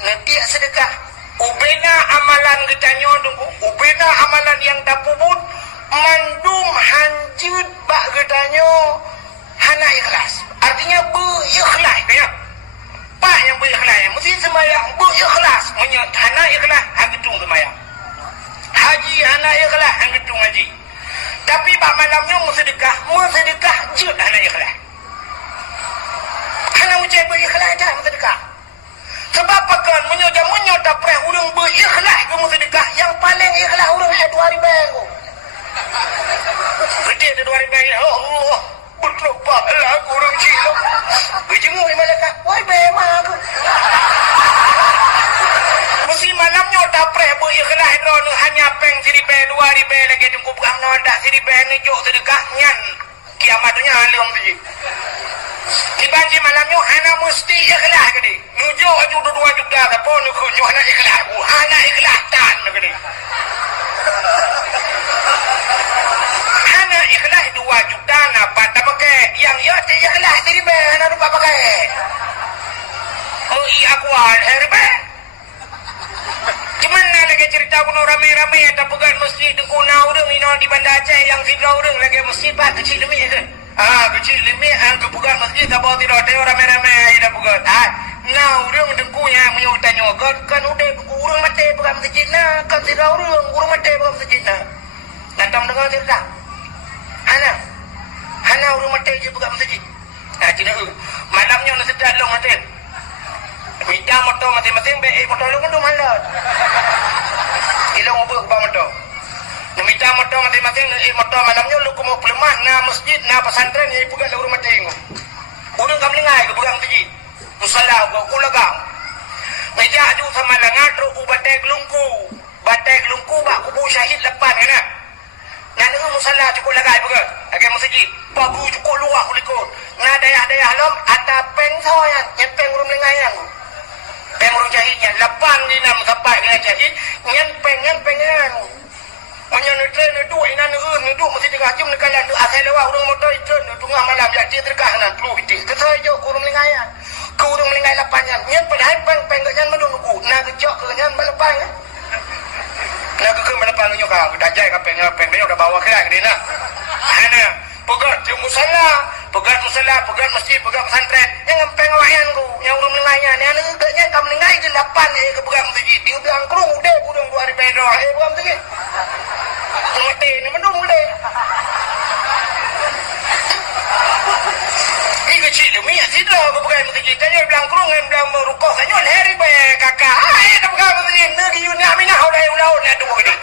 nanti sedekah. Ubena amalan getanyo tunggu. Ubena amalan yang dapubut mandum hanjut bak getanyo hana ikhlas. Artinya berikhlas kaya. Pak yang berikhlas mesti sembahyang berikhlas. Hana ikhlas hanggetung sembahyang. Haji hana ikhlas hanggetung haji. Tapi bak malamnya sedekah jut hana ikhlas. Hana muncul berikhlas dah sedekah. Sebab pakan menyo tak pernah urang berikhlas ke sedekah. Yang paling ikhlas urang 2 ribu. Gede 2 ribu. Oh Allah. Terlupa lah kurang cilok. Berjenguk ni malaikat. Woi bema aku. Mesti malamnya tak preh boleh kelah drone hanya peng siri pe dua di pe lagi tunggu pegang nodak siri pe ni jok sedekah nyan. Kiamat tu nya alim tu. Di banci malamnya ana mesti ikhlas ke ni. Nujo aju 2 juta apa nu kunyo ana ikhlas. Ana ikhlas tan ke ni. Ana ikhlas 2 juta dapat tak pakai. Yang ya tak ikhlas siri pe ana lupa pakai. Oh iya aku herbe. Cuman lagi cerita kuno rame-rame tak pegat masjid kuna urang ino di Banda Aceh yang sidra urang lagi masjid pak kecil demi itu. Kecil demi ke pegat masjid tak bawa tidak ada rame-rame ida pegat. Nah urang dengkunya menyutanya kan udah urang mati pegat masjid nah kan sidra urang mati pegat masjid nah. Datang dengar cerita. Hana urang mati je pegat masjid. Tidak malamnya nak sedar long mati. Minta motor masing-masing baik motor lu kundu malat. Ilong ubah ke motor. Minta motor masing-masing motor malamnya lu kumu pelemah na masjid na pesantren yang pegang urang mati ngo. Urang kam lengai ke pegang masjid. Musalla ko kulagang. Meja aju sama langatro ku batai gelungku. Batai gelungku bak kubu syahid lepan kana. Nan nu musalla cukup lagai pegang. Agak masjid. Bagu cukup luah kulikut. Na dayah-dayah lom ata peng soyan, nyempeng urang lengai yang. Pengurus jahitnya, lepan di nam kapai kena jahit, nyempeng-nyempengan. Menyenutren itu, inan itu, mesti tengah jam nekalan itu, asal lewat urung motor itu, tengah malam, jadi terkah nan, perlu itu. Kesal je, kurung melingayan. Kurung melingai lepannya, nyen pedai peng-peng, nyen menunggu, nak kecok ke nyen melepan. Nak ke melepan ke nyokang, kedajai ke peng-peng, dia udah bawa kira ke dia nak. Pegat di musala, pegat masjid, pegat pesantren. Yang ngempeng wayan ku, yang urung melingainya. Yang enggaknya kamu melingai ke 8 ke pegat masjid. Dia bilang kerung udah budang 2 hari pedo. Pegat masjid. Mati ni mendung udah. Ini kecil demi asidlah ke pegat masjid. Tanya bilang kerung, yang bilang merukuk. Tanya lehari bayar kakak. Dah pegat masjid. Negi yun ni aminah udah ni aduh ni.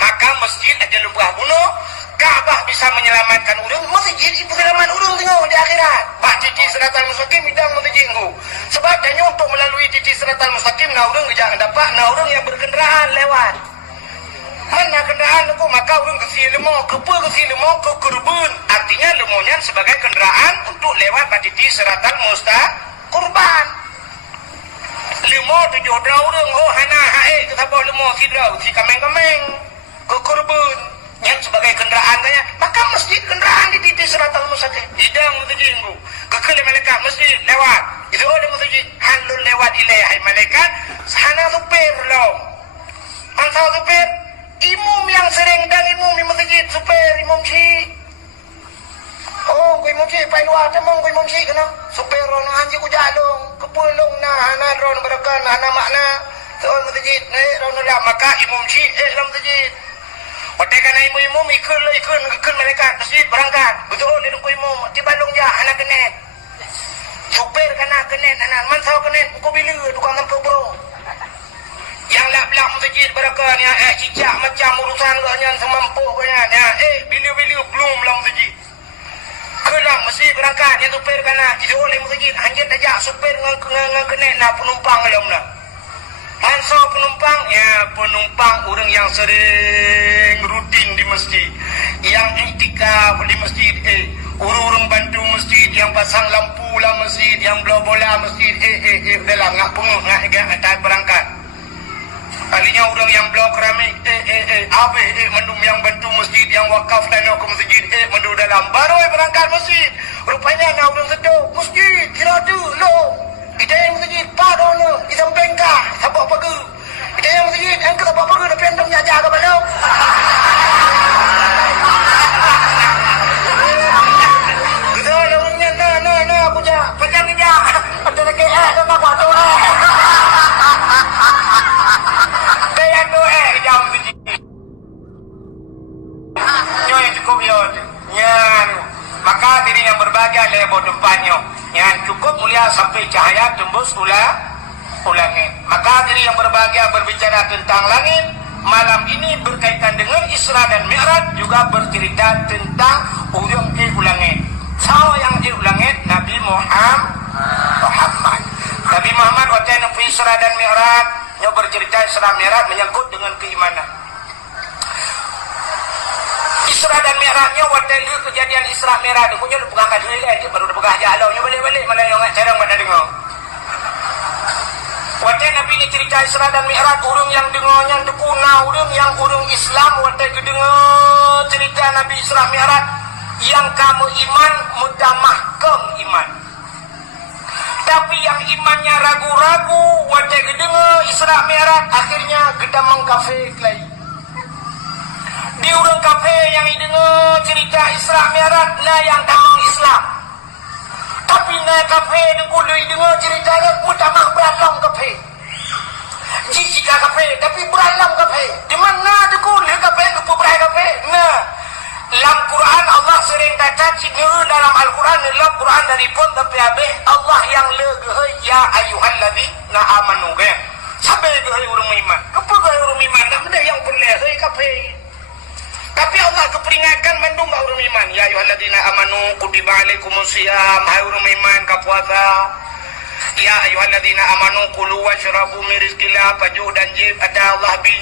Maka masjid aja lupa bunuh. Kaabah bisa menyelamatkan urang. Masjid itu selamat urang tengok di akhirat. Bah titi siratal mustaqim bidang masjid ku. Sebab tanya untuk melalui titi siratal mustaqim na urang jangan dapat na urang yang berkenderaan lewat. Mana kenderaan ku maka urang ke lemo, ke kurban. Artinya lemonya sebagai kenderaan untuk lewat bah titi siratal kurban. Limo 7 orang hana hae ketapa limo sidra si kameng-kameng ke kurban yang sebagai kenderaan tanya maka masjid kenderaan di titik siratal mustaqim hidang masjid ku kekele malaikat masjid lewat itu ada masjid halul lewat ilai malaikat sana supir lo mangsa supir imam yang sering dan imam di masjid supir imam si oh kui mungkin pai luar temong kui mungkin kena supir rono anji ku jalung kepulung nah ana ron berakan ana makna soal masjid rono lah maka imam si dalam masjid otekan imam ikun mereka masjid berangkat betul dia ku imam di balung ja anak kenet supir kana kenet anak man saw kenet ku bila tukang tempat bro yang lap-lap masjid berakan ya cicak macam urusan gaknya semampu gaknya bila belum lah masjid kelang mesti berangkat yang supir kana itu oleh masjid hanya tajak supir ngan kenek nak penumpang dalam nak manso penumpang orang yang sering rutin di masjid yang iktikaf di masjid urung bantu masjid yang pasang lampu lah masjid yang bola masjid dalam ngak penguk ngak atas berangkat kalinya orang yang blok keramik mendum yang bantu masjid yang wakaf dan ke masjid mendum dalam baru berangkat masjid rupanya nak orang seduk masjid kira tu lo kita yang masjid padono isam bengka sabak pagi kita yang masjid yang ke sabak pagi tapi andam nyaja ke balau kita orangnya nah aku jah panjang aja ada lagi ada nak buat tu kaya tu jam tu nyoy cukup yon nyan maka diri yang berbahagia lebo depannya yang cukup mulia sampai cahaya tembus ulangit maka diri yang berbahagia berbicara tentang langit malam ini berkaitan dengan Isra dan Mi'raj, juga bercerita tentang urang ke ulangit. Sao yang di ulangit? Nabi Muhammad. Nabi Muhammad waktu yang Isra dan Mi'raj, yang bercerita Isra Mi'raj menyangkut dengan keimanan. Isra dan Mi'rajnya waktu itu kejadian Isra Mi'raj, punya lu pegang kat dia baru pegang jalan, nya balik-balik malah yang cara mana dengar. Waktu Nabi ni cerita Isra dan Mi'raj, urang yang dengarnya tekuna, urang Islam waktu kedengar cerita Nabi Isra Mi'raj, yang kamu iman mudamahkan iman. Tapi yang imannya ragu-ragu waktu kedengar Isra Mi'raj, akhirnya kita mengkafir lagi. Di urang kafir yang dengar cerita Isra Mi'raj, nah yang tamang Islam. Tapi nak kafe dengku lui dengar ceritanya mutamah beralam kafe. Jika kafe tapi beralam kafe. Di mana dengku lui kafe kepu berai kafe. Nah, dalam Quran Allah sering kata cina dalam Al-Quran, dalam Quran dari pun tapi habis Allah yang legeh ya ayyuhalladzina amanu kan. Sampai gehai urang iman. Kepu gehai urang iman nak benda yang boleh hei kafe. Tapi Allah keperingatkan mendung bau urang iman. Ya ayyuhalladzina amanu kutiba alaikumusiyam, hai urang iman ka puasa. Ya ayyuhalladzina amanu kulu washrabu min rizqillah, paju dan jib ada Allah bi.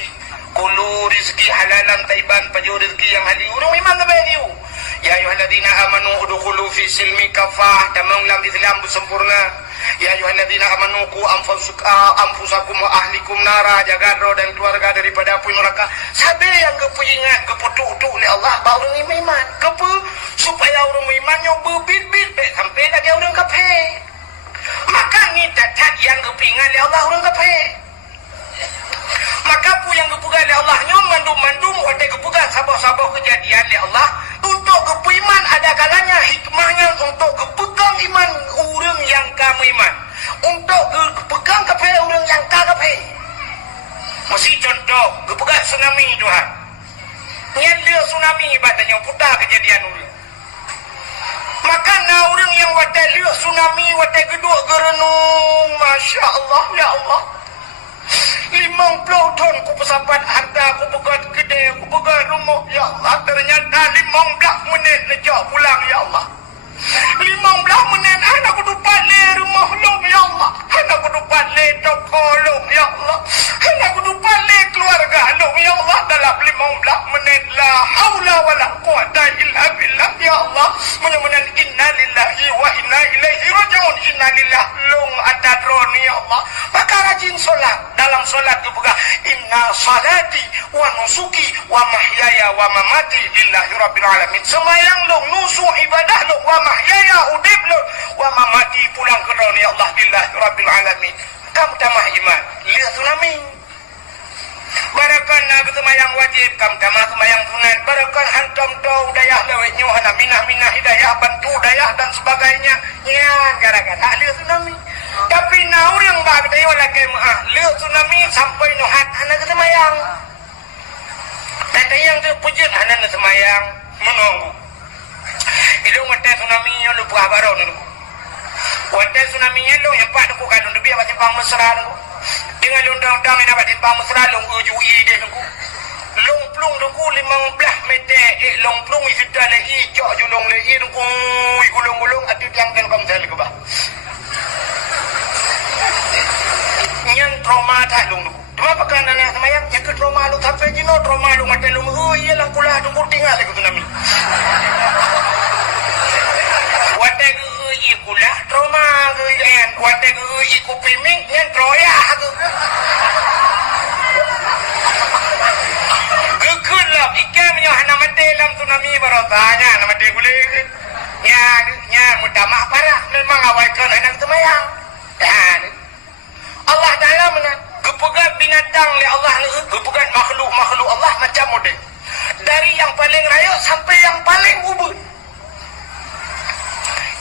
Kulu rizki halalan taiban, paju rizki yang halal. Urang iman ta beliau. Ya ayyuhalladzina amanu udkhulu fi silmi kafah, tamang dalam Islam sempurna. Ya ayyuhalladzina amanu qu anfusakum wa ahlikum nara, jaga roh dan keluarga daripada api neraka. Sabe yang gepu ingat gepu tu oleh Allah ba urang iman. Gepu supaya urang iman nyo berbit-bit sampai lagi urang kafir. Maka ni datang yang gepu ingat oleh Allah urang kafir. Maka pu yang gepu oleh Allah nyo mandum-mandum wate gepu sabah-sabah kejadian oleh Allah untuk gepu iman ada kalanya hikmahnya untuk gepegang iman urang yang kamu iman, untuk gepegang kafir urang yang kafir. Masih contoh gepegang tsunami Tuhan. Yang dia tsunami ibaratnya putar kejadian urang. Maka na urang yang wate lihat tsunami wate geduk gerenung, masya Allah ya Allah. 50 ton ku pesapat harta, ku pegat kedai, ku pegat rumah ya Allah. Ternyata 15 minit lejak pulang ya Allah. 15 minit anak ku dapat le rumah lom ya Allah. Anak ku dapat le toko lom ya Allah. Anak ku dapat le keluarga lom ya Allah. Dalam 15 menit la haula wala quwata illa billah ya Allah. Mudah-mudahan inna lillahi wa inna ilaihi raji'un. Inna lillahi long atadron ya Allah. Maka rajin solat. Dalam solat itu buka inna salati wa nusuki wa mahyaya wa mamati lillahi rabbil alamin. Semayang long nusuk ibadah long wa mahyaya udib long wa mamati pulang ke dunia Allah lillahi rabbil alamin. Kamu tamah iman lihat tsunami. Barakan nak semayang wajib, kamu tamah semayang sunat. Barakan hantam tau dayah lewetnya hana minah hidayah bantu dayah dan sebagainya. Ya gara-gara lihat tsunami. Tapi naur yang bag tayo lagi lihat tsunami sampai nuhat anak semayang. Tadi yang tu pujit anak semayang menunggu. Ilung wate tsunami yang lu buah baru ni. Wate tsunami yang lu yang pak tu kalau lebih apa timpang mesra tu. Dengan undang-undang yang dapat timpang mesra lu ujui dia tu. Long plung tu 15 meter long plung sudah lagi jauh julung lagi tu gulung-gulung ada yang kan kamu sel ke bah. Yang trauma tak lu. Cuma pakai anak semayang yang ke trauma lu sampai jino trauma lu mati lu. Oh iyalah kulah tunggu tinggal lagi tsunami. Wate ge kulah trauma ge en wate ge ku piming yang troya tu. Gekulap ikan yo hana mati dalam tsunami barotanya nama mati boleh. Nya mutamah parah memang awaikan anak semayang. Dan Allah Ta'ala gepegat binatang oleh Allah ni, gepegat makhluk Allah macam model. Dari yang paling raya sampai yang paling ubun.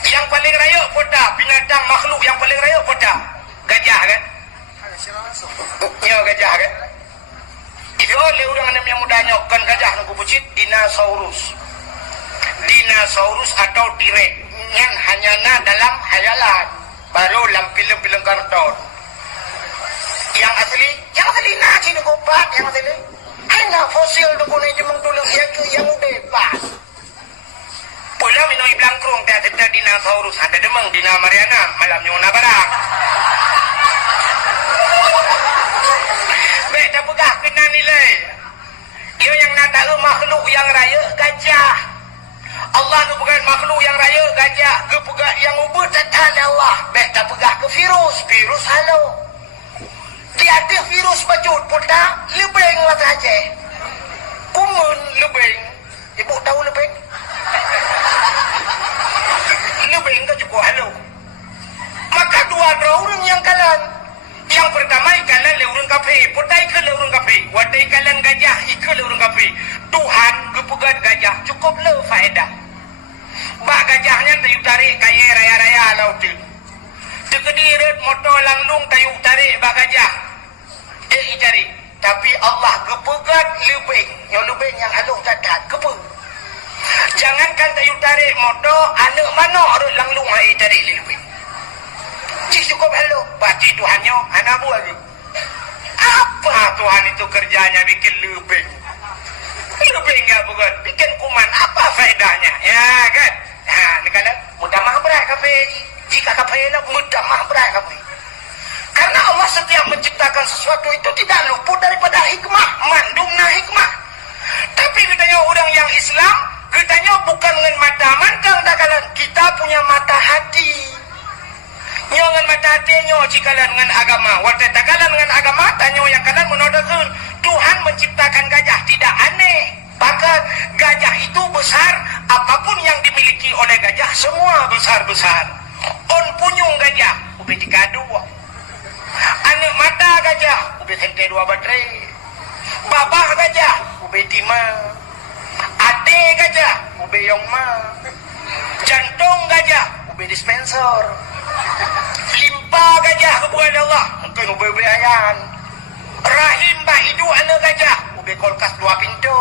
Yang paling raya poda, binatang makhluk yang paling raya poda. Gajah kan? Ya gajah kan? Itu oleh orang yang mudanya kan gajah nunggu pucit dinosaurus. Dinosaurus atau T-Rex yang hanya dalam hayalan. Baru dalam film-film kartun. Yang asli nah cina gobat yang asli. Mana fosil tu guna jemang tulung yang bebas. Pula minoi blangkrung tak ada dinosaurus, ada demang dina Mariana, malam nyona barang. Baik dah pegah kena nilai. Dia yang nak tahu makhluk yang raya gajah. Allah tu bukan makhluk yang raya gajah, ke pegah yang ubud tatan Allah. Baik dah pegah ke virus halo. Tiada virus bajut pun tak, lebeng lah saja. Kumun lebeng. Ibu tahu lebeng? Lebeng ke cukup halo. Maka dua orang yang kalan. Yang pertama ikalan le urang kafe, putai ke le urang kafe, wadai ikalan gajah ikut le urang kafe. Tuhan kepugat gajah cukup le faedah. Ba gajahnya tayu tarik kaya raya-raya laut tu. Dekedirat motor langlung tayu tarik ba gajah. Cari. Tapi Allah kepugat lebing, yang halung cacat kepu. Jangankan tayu tarik motor, anak mana arut langlung hai tarik lebing. Cik cukup halu. Berarti Tuhannya anak buah lagi. Apa Tuhan itu kerjanya bikin lebing? Lebing ya bukan? Bikin kuman. Apa faedahnya? Ya kan? Nah, ni kala mudah mah berat kafe. Jika kafe nak mudah mah berat kafe. Karena Allah setiap menciptakan sesuatu itu tidak luput daripada hikmah. Mandumna hikmah. Tapi katanya orang yang Islam, katanya bukan dengan mata mandang dah kalian. Kita punya mata hati. Nyon mata hatinya jikalan dengan agama. Waktu takalan dengan agama, tanya yang kalian menodakkan. Tuhan menciptakan gajah tidak aneh. Bahkan gajah itu besar, apapun yang dimiliki oleh gajah, semua besar-besar. On punyung gajah, ubi dikadu. Anak mata gajah, ubi hente 2 baterai. Babah gajah, ubi 5. Ade gajah, ubi yongma. Jantung gajah, ubi dispenser. Limpa gajah kepada Allah, mungkin ubi beriayan. Rahim bahidu anak gajah, ubi kolkas 2 pintu.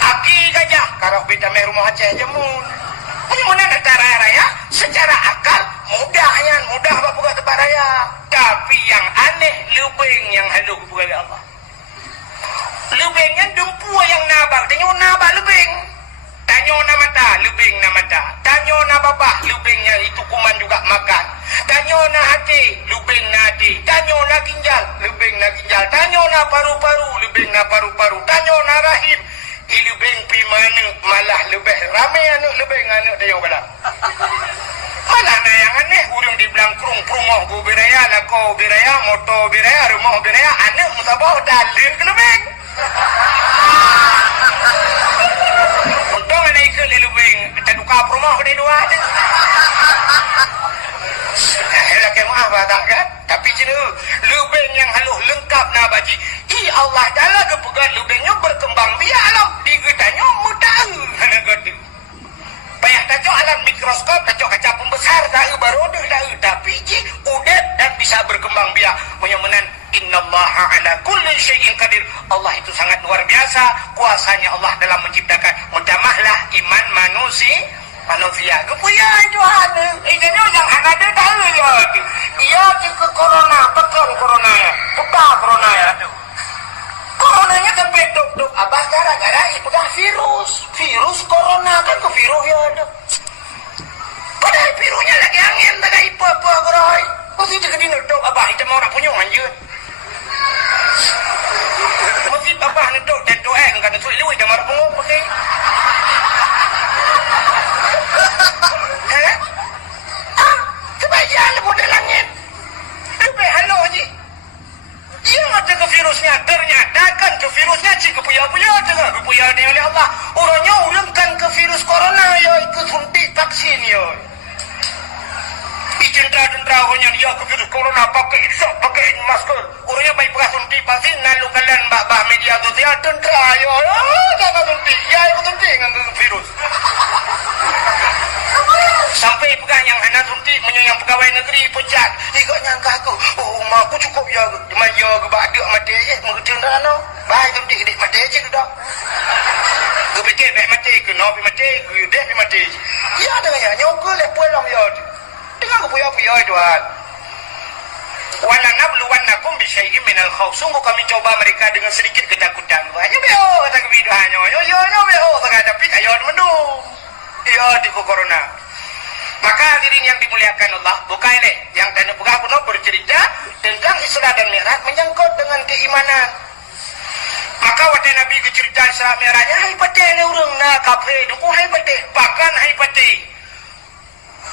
Aki gajah, karok beda mai rumah Aceh jemun. Ini mana nak raya-raya? Secara akal mudah bapak tempat raya. Tapi yang aneh lubeng yang halu kepada Allah. Lubengnya dempu yang nabak, tanya nabak lubeng. Tanya nama mata, lubeng nama mata. Tanya nama babah, lubengnya itu kuman juga makan. Tanya na hati, lubeng na hati. Tanya na ginjal, lubeng na ginjal. Tanya na paru-paru, lubeng na paru-paru. Tanya na rahim, lubeng pi mana malah lebih ramai anak lubeng anak dia bala. Malah na yang aneh, urang di Blangkrung, rumah ku biraya, lako biraya, motor biraya, rumah biraya, anak musabah dalil ke lubeng. Untung anak ikut le lubeng, kita duka rumah ke dia dua je. Helah kemah tak kan? Tapi cina lubeng yang haluh lengkap na baji. Allah Ta'ala kepegang lubengnya berkembang biak alam. Digetanya mudah. Hana gede. Payah tacok alam mikroskop, tacok kaca pembesar, tahu baru tahu. Tapi udah dan bisa berkembang biak. Menyamanan innallaha ala kulli syai'in qadir. Allah itu sangat luar biasa. Kuasanya Allah dalam menciptakan. Mudamahlah iman manusia. Kepuya Tuhan. Ini yang ada tahu ya. Iya ke corona, betul corona ya. Buka corona ya. Coronanya sampai dok-dok. Abah gara-gara ipegah virus corona kan ke virus ya ada. Padahal virusnya lagi angin, tak apa-apa koroi. Mesti dia kena dok abah itu mau orang punya anjir. Mesti abah ni dok dan doa kan tu lui dah marah punggung mesti. Kebajikan le model angin. Lebih halo je. Yang ada ke virusnya, ternyata kan ke virusnya cik kepuya-puya tengah kepuya ni oleh Allah. Orangnya ulang kan ke virus corona ya ikut suntik vaksin ya. Ijendra-jendra orangnya dia ke virus corona pakai isap, pakai masker. Orangnya baik pakai suntik vaksin, lalu kalian mbak-mbak media sosial tendra ya. Jangan suntik, ya ikut suntik dengan virus. Sampai pegang yang hendak suntik yang pegawai negeri pecat. Ikut nyangka aku. Oh, mak aku cukup ya. Maya ke badak mati je. Mengerti tak no? Baik suntik dik mati je tu dah. Ke fikir baik mati ke no pi mati ke dik pi mati. Ya dengan ya nyoga le pulang ya. Dengan aku puya-puya Tuhan. Wala nabluwannakum bisyai'in minal khauf. Sungguh kami coba mereka dengan sedikit ketakutan. Hanya beo kata kebidu hanya. Yo beo kata tapi kayo mendung. Yo di corona. Maka hadirin yang dimuliakan Allah, bukan ini yang tanya pegah kuno bercerita tentang Isra dan Mi'raj menyangkut dengan keimanan. Maka waktu Nabi bercerita Isra Mi'rajnya, hai pate ni urang na kafe, duku hai pate, bahkan hai pate.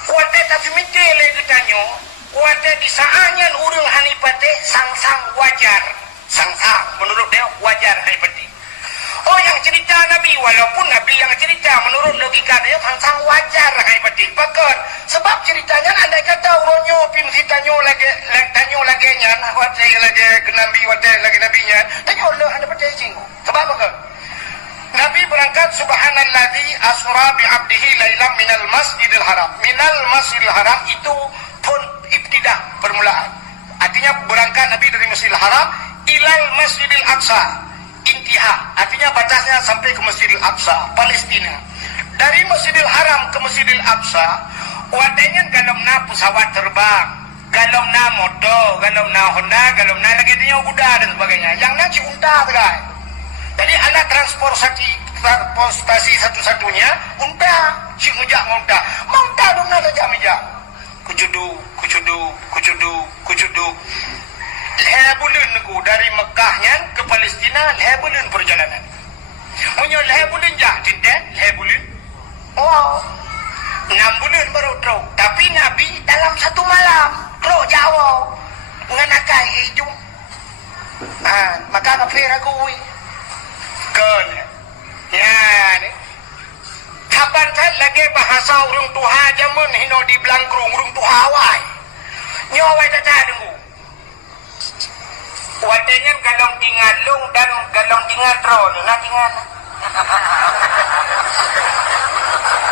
Waktu tapi mikir lagi tanya, waktu di saatnya urang hani pate sang wajar, sang menurut dia wajar hai pate. Oh yang cerita Nabi, walaupun Nabi yang cerita menurut logika dia sang wajar hai pate. Bahkan sebab ceritanya andai kata uronyo pim si tanyo lagi nya, waktu lagi Nabi waktu lagi Nabinya, tanyo lo anda pate jing. Sebab apa? Nabi berangkat subhanallazi asra bi 'abdihi lailan minal masjidil haram. Minal masjidil haram itu pun ibtidah permulaan. Artinya berangkat Nabi dari Masjidil Haram ilal Masjidil Aqsa. Intiha, artinya batasnya sampai ke Masjidil Aqsa, Palestina. Dari Masjidil Haram ke Masjidil Aqsa, wadanya galomna pesawat terbang, galomna motor, galomna Honda, galomna lagi dia kuda dan sebagainya. Yang nanti unta guys. Jadi alat transportasi satu-satunya unta, si ngejak unta. Unta dong nak jam-jam. Kucudu. Lebulan ku dari Mekahnya ke Palestina, lebulan perjalanan. Punya lebulan jah, tidak lebulan. Oh, 6 bulan baru teruk. Tapi Nabi dalam satu malam teruk Jawa mengenakan hijau. Maka kafir aku kan. Ya, ni. Kapan kan lagi bahasa urung tuha jamun hino di belangkrung urung tuha wai. Nyawai tata dengu. Wadanya galong tinggal lung dan galong tinggal tron. Nak tinggal.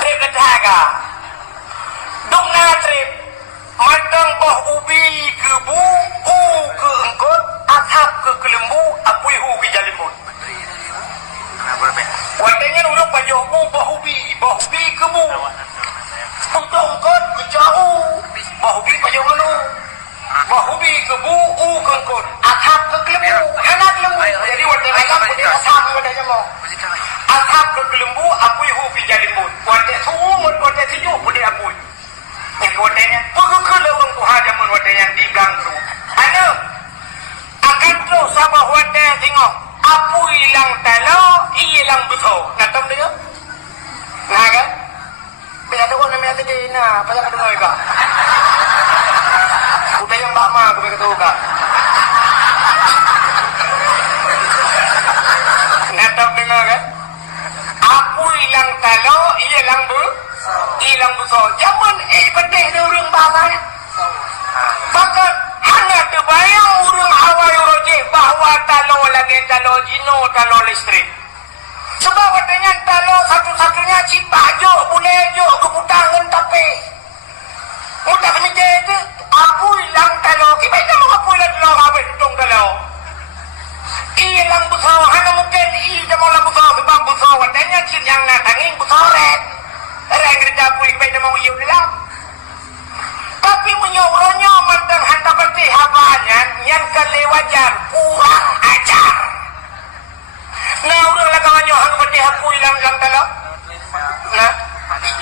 Trip ketaga. Dong na trip. Matang boh ubi ke bu, ke engkot, atap ke kelembu, apui hu ke jalimun. Wadanya urung pajok bu, boh ubi ke bu. Untuk engkot ke jauh, boh ubi pajok menu. Bahubi ke bu, ke engkot, atap ke kelembu, anak lembu. Jadi wadanya kan putih asap wadanya mau. Atap ke kelembu, apui hu ke jalimun. Wadanya sumut, wadanya sejuk putih apui. Yang wadanya, pukul orang tuha jamun wadanya di ganggu. Ano, akan terus sama wadanya tengok. Apui hilang talo, hilang betul. Natam dia? Nah kan? Biar tu orang namanya tadi, nah, pasal ada mereka. Udah yang bakma aku beritahu kak. Natam dengar kan? Apui hilang talo, hilang hilang betul. Zaman pedih dia orang bahasa. Bahkan hanya terbayang orang awal roje bahawa talo lagi talo jino talo listrik. Sebab katanya talo satu-satunya cipta jo boleh jo kebutangan tapi. Mudah semicam itu. Aku hilang talo. Kita mau aku hilang talo habis dong talo. Hilang besar. Hanya mungkin ia mau lah besar sebab besar. Katanya cip yang nak angin besar red. Orang kerja pun kita mau ia bilang. Tapi menyuruhnya mantan hantar peti habanya yang kelewajar kurang ajar. Nah udah lah kawannya hantar peti aku hilang talo. Nah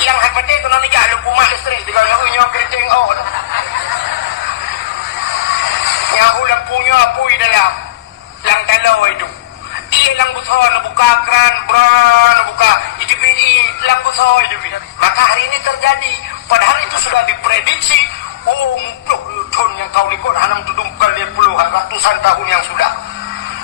yang hantar peti itu nanti jahil rumah listrik juga nak keriting yang ulang punya apui dalam lang talo itu. Ia lang besar nak buka keran, nak buka IDPI lang besar itu. Maka hari ini terjadi. Padahal itu sudah diprediksi. Oh, tahun yang kau likut hanam tudung kali puluhan ratusan tahun yang sudah.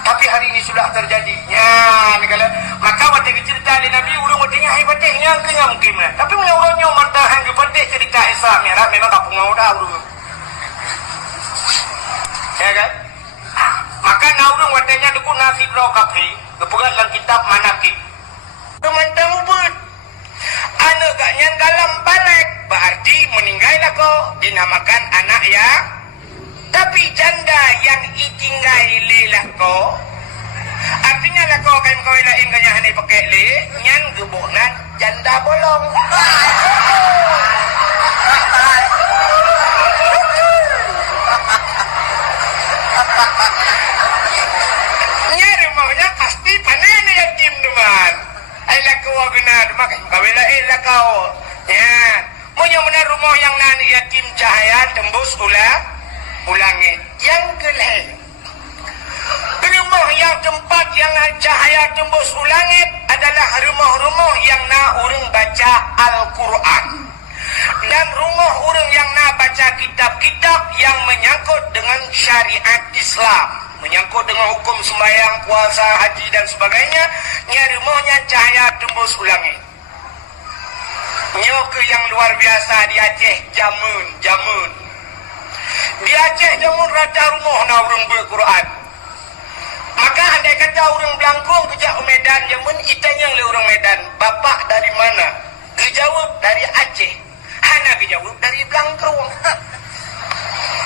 Tapi hari ini sudah terjadi. Ya, negala. Maka waktu cerita di Nabi urung waktunya hebatnya kenyang mungkin. Tapi menurutnya mantahan kepada cerita Isra Mi'raj memang tak punga udah urung. Ya kan? Maka naurung wadanya dukun nasib lo kafi, kepegat dalam kitab manakib. Teman-teman ubud. Anak gaknya dalam balik, berarti meninggal kau dinamakan anak ya. Tapi janda yang itinggal lelah kau, artinya lah kau kan kau lain kanya hanya pakai le, nyan gebunan janda bolong. rumah yang nan yatim cahaya tembus ulangit. Yang kelih, rumah yang tempat yang cahaya tembus ulangit adalah rumah-rumah yang nak urang baca Al-Quran. Dan rumah orang yang nak baca kitab-kitab yang menyangkut dengan syariat Islam, menyangkut dengan hukum sembahyang, puasa, haji dan sebagainya. Nya rumahnya cahaya tembus ulangit. Nya ke yang luar biasa di Aceh, jamun. Di Aceh jamun rata rumah na orang berquran. Maka andai kata orang Belangkong kejak Medan jamun, itanya oleh orang Medan, bapak dari mana? Dijawab dari Aceh. Hana dijawab dari Belangkong.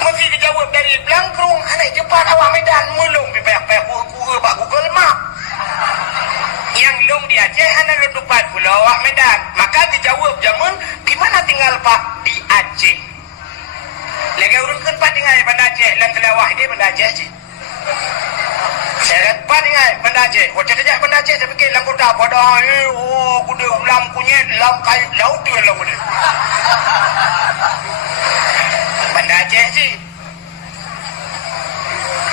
Mesti dijawab dari Belangkong. Hana cepat awak Medan mulung pipek-pek kuku bak Google Map. Yang long di Aceh hana letupat pula awak Medan. Maka dijawab jamun, di mana tinggal Pak? Di Aceh. Lagi urun kan Pak tinggal pada Aceh, lan kelawah dia pada Aceh je. Saya Pak tinggal pada Aceh. Wajah saja pada Aceh saya fikir lam kota pada kuda lam kunyit lam kai laut dia lam kuda. Pada Aceh je.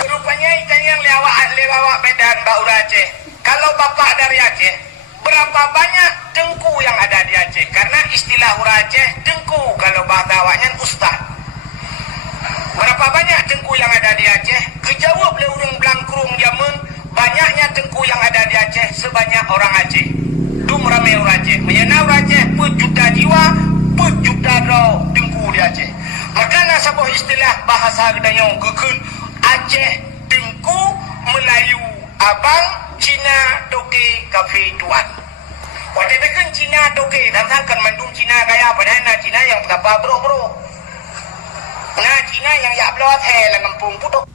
Rupanya ikan yang lewat Medan Baura Aceh. Kalau bapak dari Aceh, berapa banyak dengku yang ada di Aceh? Karena istilah orang Aceh dengku, kalau bahasa awaknya ustaz. Berapa banyak dengku yang ada di Aceh? Kejawab oleh orang Belangkong jamun, banyaknya dengku yang ada di Aceh sebanyak orang Aceh. Dum ramai orang Aceh. Menyana orang Aceh berjuta jiwa, berjuta dengku di Aceh. Maka nak sebuah istilah bahasa kedanya kekun Aceh dengku, Melayu abang, Cina doke kafe tuan. Waktu itu kan Cina doke, tantangan mandum Cina kaya padahal na Cina yang betapa bro. Nah Cina yang ya upload lang kampung putok.